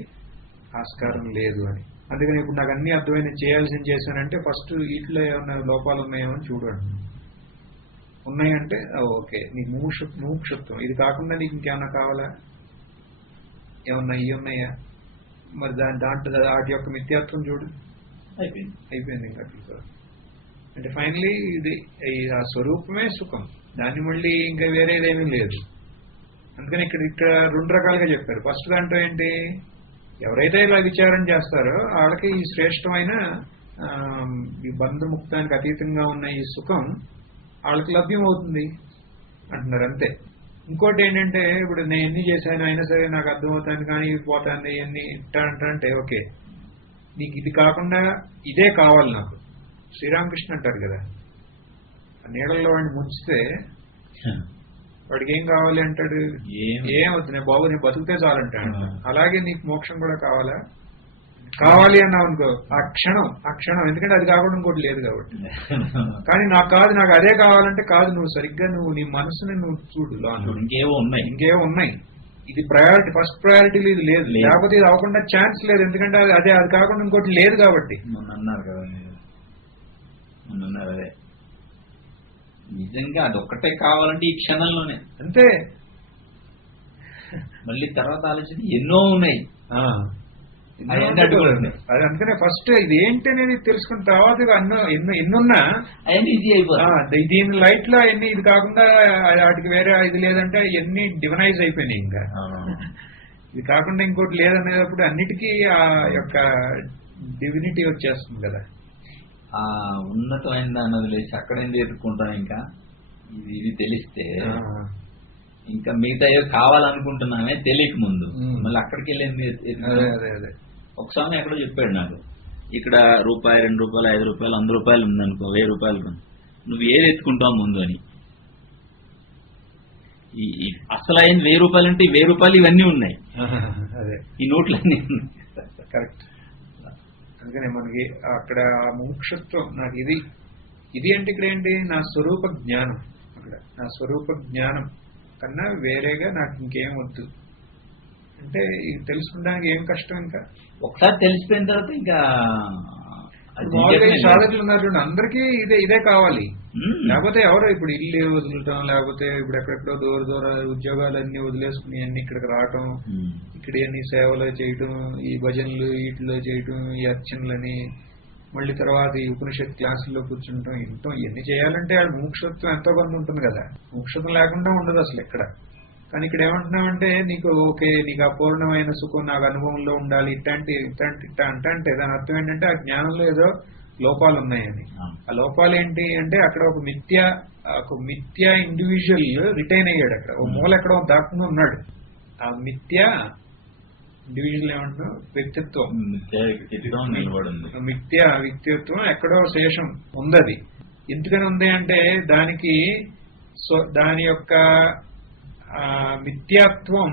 ఆస్కారం లేదు అని. అందుకని ఇప్పుడు నాకు అన్ని అద్వైతం చేయాల్సింది చేశానంటే ఫస్ట్ వీటిలో ఏమన్నా లోపాలు ఉన్నాయేమో అని చూడండి. ఉన్నాయంటే ఓకే, నీకు ముముక్షత్వం. ఇది కాకుండా నీకు ఇంకేమన్నా కావాలా? ఏమన్నా ఇవి ఉన్నాయా? మరి దాంట్లో వాటి యొక్క మిథ్యాత్వం చూడు, అయిపోయింది ఇంకా. అంటే ఫైనలీ ఇది ఆ స్వరూపమే సుఖం, దాన్ని మళ్ళీ ఇంకా వేరేదేమీ లేదు. అందుకని ఇక్కడ 2 రకాలుగా చెప్పారు. ఫస్ట్ దాంట్లో ఏంటి? ఎవరైతే ఇలా విచారణ చేస్తారో వాళ్ళకి ఈ శ్రేష్టమైన ఈ బంధముక్తానికి అతీతంగా ఉన్న ఈ సుఖం వాళ్ళకి లభ్యం అవుతుంది అంటున్నారు. అంతే. ఇంకోటి ఏంటంటే ఇప్పుడు నేను ఎన్ని చేశాను అయినా సరే నాకు అర్థమవుతాను కానీ పోతాను ఇవన్నీ అంటే ఓకే, నీకు ఇది కాకుండా ఇదే కావాలి నాకు. శ్రీరామకృష్ణ అంటారు కదా, నీళ్ళల్లో వాడిని ముంచితే వాడికి ఏం కావాలి అంటాడు? ఏమవుతుంది? నేను బాబు నేను బతుకుతే చాలంటాడు. అలాగే నీకు మోక్షం కూడా కావాలి అన్నావు అనుకో, ఆ క్షణం ఎందుకంటే అది కాకుండా ఇంకోటి లేదు కాబట్టి. కానీ నాకు కాదు, నాకు అదే కావాలంటే కాదు. నువ్వు సరిగ్గా నీ మనసుని నువ్వు చూడు, ఇంకేవో ఉన్నాయి. ఇది ప్రయారిటీ, ఫస్ట్ ప్రయారిటీలు ఇది లేదు. లేకపోతే ఇది అవ్వకుండా ఛాన్స్ లేదు. ఎందుకంటే అది కాకుండా ఇంకోటి లేదు కాబట్టి. అదే నిజంగా అదొక్కటే కావాలంటే ఈ క్షణంలోనే అంతే. మళ్ళీ తర్వాత ఆలోచన ఎన్నో ఉన్నాయి. అది అందుకనే ఫస్ట్ ఇది ఏంటి అనేది తెలుసుకున్న తర్వాత ఎన్నున్నా అవన్నీ ఈజీ అయిపోతాయి. దీని లైట్ లో ఎన్ని ఇది కాకుండా వాటికి వేరే ఇది లేదంటే ఎన్ని డివనైజ్ అయిపోయినాయి. ఇంకా ఇది కాకుండా ఇంకోటి లేదనేటప్పుడు అన్నిటికీ ఆ యొక్క డివినిటీ వచ్చేస్తుంది కదా. ఆ ఉన్నతమైన దాన్ని వదిలేసి అక్కడ ఏం ఎదుర్కొంటాం ఇంకా ఇది తెలిస్తే ఇంకా మిగతా ఏదో కావాలనుకుంటున్నామే తెలియక ముందు మళ్ళీ అక్కడికి వెళ్ళి అదే ఒక స్వామి ఎక్కడో చెప్పాడు నాకు, ఇక్కడ రూపాయి 2 రూపాయలు 5 రూపాయలు 100 రూపాయలు ఉందనుకో, 1000 రూపాయలు నువ్వు ఏది ఎత్తుకుంటావు ముందు అని. అసలు అయిన 1000 రూపాయలు అంటే 1000 రూపాయలు ఇవన్నీ ఉన్నాయి, అదే ఈ నోట్లన్నీ ఉన్నాయి. కరెక్ట్. అందుకనే మనకి అక్కడ ముముక్షత్వం నాకు ఇది అంటే ఇక్కడ ఏంటి, నా స్వరూప జ్ఞానం. అక్కడ నా స్వరూప జ్ఞానం కన్నా వేరేగా నాకు ఇంకేం వద్దు అంటే ఇది తెలుసుకోవడానికి ఏం కష్టం. ఇంకా ఒకసారి తెలిసిపోయిన తర్వాత ఇంకా సాధకులు ఉన్నారు చూడండి, అందరికీ ఇదే కావాలి. లేకపోతే ఎవరో ఇప్పుడు ఇల్లు వదులుతాం, లేకపోతే ఇప్పుడు ఎక్కడెక్కడో దూర ఉద్యోగాలన్నీ వదిలేసుకుని అన్ని ఇక్కడికి రావటం, ఇక్కడ అన్ని సేవలు చేయటం, ఈ భజనలు వీటిలో చేయటం, ఈ అర్చనలని, మళ్ళీ తర్వాత ఈ ఉపనిషత్ క్లాసుల్లో కూర్చుంటాం, ఇంటాం, ఇవన్నీ చేయాలంటే ఆ ముముక్షత్వం ఎంతో కొంత ఉంటుంది కదా. ముముక్షత్వం లేకుండా ఉండదు అసలు ఎక్కడ. కానీ ఇక్కడ ఏమంటున్నామంటే నీకు నీకు అపూర్ణమైన సుఖం నాకు అనుభవంలో ఉండాలి, ఇట్ట అంటే దాని అర్థం ఏంటంటే ఆ జ్ఞానంలో ఏదో లోపాలు ఉన్నాయని. ఆ లోపాలు ఏంటి అంటే అక్కడ ఒక మిథ్యా ఇండివిజువల్ రిటైన్ అయ్యాడు. అక్కడ ఓ మూల ఎక్కడో దాక్కుని ఉన్నాడు. ఆ మిథ్యా ఇండివిజువల్ ఏమంటున్నాం, వ్యక్తిత్వం, వ్యక్తిత్వం ఎక్కడో శేషం ఉంది. ఎందుకని ఉంది అంటే దాని యొక్క మిథ్యాత్వం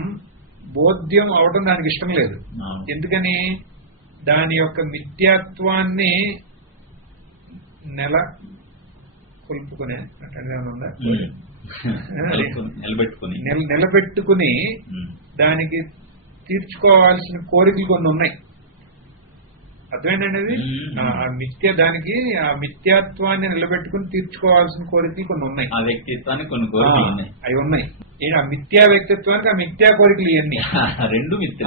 బోధ్యం అవడం దానికి ఇష్టం లేదు. ఎందుకని దాని యొక్క మిథ్యాత్వాన్ని కొల్పుకునే నిలబెట్టుకుని దానికి తీర్చుకోవాల్సిన కోరికలు కొన్ని ఉన్నాయి. అర్థమేనండి. ఆ మిథ్యాత్వాన్ని నిలబెట్టుకుని తీర్చుకోవాల్సిన కోరికలు కొన్ని ఉన్నాయి. ఆ వ్యక్తిత్వానికి కొన్ని కోరికలు ఉన్నాయి, అవి ఉన్నాయి. ఆ మిథ్యా వ్యక్తిత్వానికి ఆ మిథ్యా కోరికలు ఇవన్నీ రెండు మిథ్య.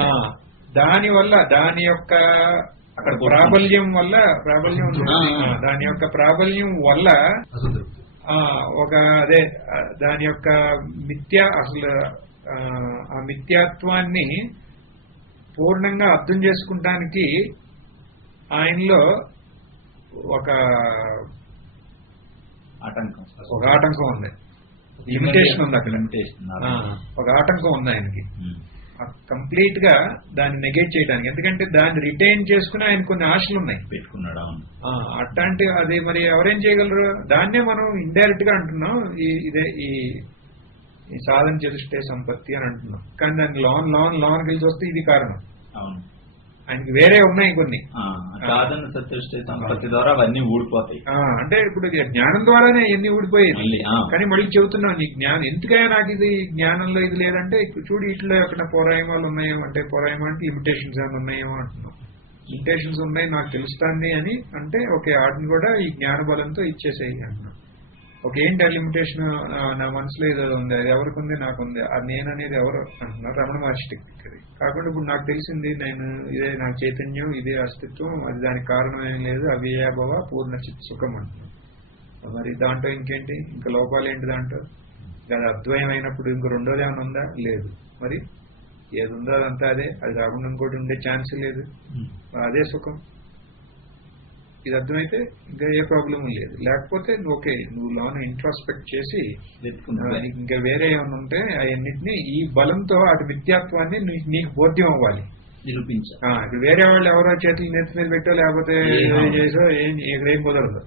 దాని వల్ల దాని యొక్క అక్కడ ప్రాబల్యం వల్ల దాని యొక్క ప్రాబల్యం వల్ల దాని యొక్క అసలు ఆ మిథ్యాత్వాన్ని పూర్ణంగా అర్థం చేసుకుంటానికి ఆయనలో ఒక ఆటంకం ఉంది, లిమిటేషన్ ఉంది. అక్కడ ఒక ఆటంకం ఉంది ఆయనకి కంప్లీట్ గా దాన్ని నెగెట్ చేయడానికి. ఎందుకంటే దాన్ని రిటైన్ చేసుకుని ఆయన కొన్ని ఆశలు ఉన్నాయి పెట్టుకున్నాడు. అట్లాంటి అది మరి ఎవరేం చేయగలరు? దాన్నే మనం ఇండైరెక్ట్ గా అంటున్నాం, ఇదే ఈ సాధన చతుష్టే సంపత్తి అని అంటున్నాం. కానీ దాన్ని లోన్ కలిసి వస్తే ఇది కారణం. అవును, ఆయనకి వేరే ఉన్నాయి కొన్ని. సాధన చతుష్టే సంపత్తి ద్వారా అవన్నీ ఊడిపోతాయి. అంటే ఇప్పుడు జ్ఞానం ద్వారానే ఎన్ని ఊడిపోయేది. కానీ మళ్ళీ చెబుతున్నాం, నీ జ్ఞానం ఎందుకైనా నాకు ఇది జ్ఞానంలో ఇది లేదంటే చూడు ఇట్లా ఎక్కడ పోరాయమాలు ఉన్నాయేమో అంటే పోరాయమా అంటే లిమిటేషన్స్ ఏమైనా ఉన్నాయేమో అంటున్నాం. లిమిటేషన్స్ ఉన్నాయి నాకు తెలుస్తుంది అని అంటే ఓకే, వాటిని కూడా ఈ జ్ఞాన బలంతో ఇచ్చేసేయి అంటున్నాం. ఏంటి ఆ లిమిటేషన్? నా మనసులో ఏదో ఉంది, అది ఎవరికి ఉంది? నాకు ఉంది. అది నేను అనేది ఎవరు అంటున్నారు? రమణ మహర్షి టెక్నిక్. అది కాకుండా ఇప్పుడు నాకు తెలిసింది ఇదే నా చైతన్యం, ఇదే అస్తిత్వం, అది దానికి కారణం ఏం లేదు, అవ్యయాభవ పూర్ణ చిత్ సుఖం అంటున్నాం. మరి దాంట్లో ఇంకేంటి? ఇంకా లోపాలు ఏంటి దాంట్లో? అది అద్వయం అయినప్పుడు ఇంకో రెండోది ఏమైనా ఉందా? లేదు. మరి ఏది ఉందో అదంతా అదే, అది కాకుండా ఇంకోటి ఉండే ఛాన్స్ లేదు, అదే సుఖం. ఇది అర్థమైతే ఇంకా ఏ ప్రాబ్లం లేదు. లేకపోతే ఓకే, నువ్వు లోన ఇంట్రాస్పెక్ట్ చేసి ఇంకా వేరే ఏమైనా ఉంటే అవన్నిటిని ఈ బలంతో అటు మిథ్యాత్వాన్ని నీకు బోధ్యం అవ్వాలి, నిరూపించ. ఇప్పుడు వేరే వాళ్ళు ఎవరో చేతులు నెత్తి మీద పెట్టో లేకపోతే చేసో ఏం కుదరదు.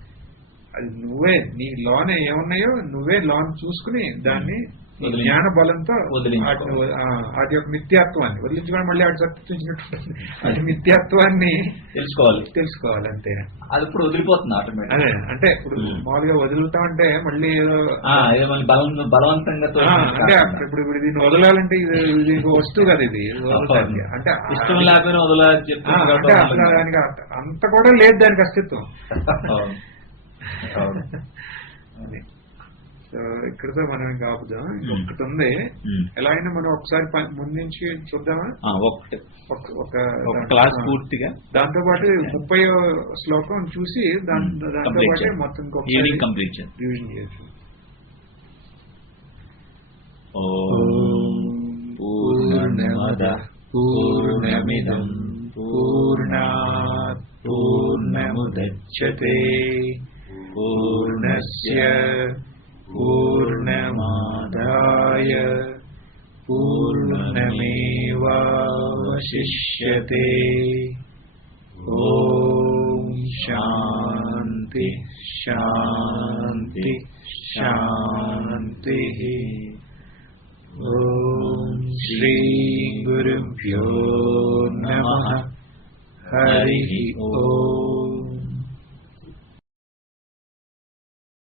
అది నువ్వే నీ లోన ఏమున్నాయో నువ్వే లోన్ చూసుకుని దాన్ని జ్ఞాన బలంతో అది యొక్క మిథ్యాత్వాన్ని వదిలించుకోవడం, మళ్ళీ అటు సత్యించినట్టు అటు మిథ్యాత్వాన్ని తెలుసుకోవాలి అంతే. అది ఇప్పుడు వదిలిపోతుంది ఆటోమేటిక్. అదే అంటే ఇప్పుడు మామూలుగా వదులుతా అంటే మళ్ళీ ఏదో బలవంతంగా అంటే ఇప్పుడు దీన్ని వదలాలంటే ఇది వస్తువు కదా, ఇది అంటే ఇష్టం లేకపోయినా వదలాలి అంటే అసలు దానికి అంత కూడా లేదు దానికి అస్తిత్వం. సో ఇక్కడతో మనం ఇంకా ఆపుదాం. ఇంకొకటి ఉంది, ఎలా అయినా మనం ఒకసారి ముందు నుంచి చూద్దామా? ఒక క్లాస్ పూర్తిగా దాంతో పాటు 30వ శ్లోకం చూసి దాంతో పాటు మొత్తం ఈవినింగ్ కంప్లీట్ రివిజన్ చేయొచ్చు. పూర్ణమిదం పూర్ణాత్ పూర్ణముదచ్యతే पूर्णमुदच्यते पूर्णस्य पूर्णमादाय पूर्णमेवावशिष्यते। ॐ शान्ति शान्ति शान्तिः। ॐ श्री गुरुभ्यो नमः। हरिः ॐ।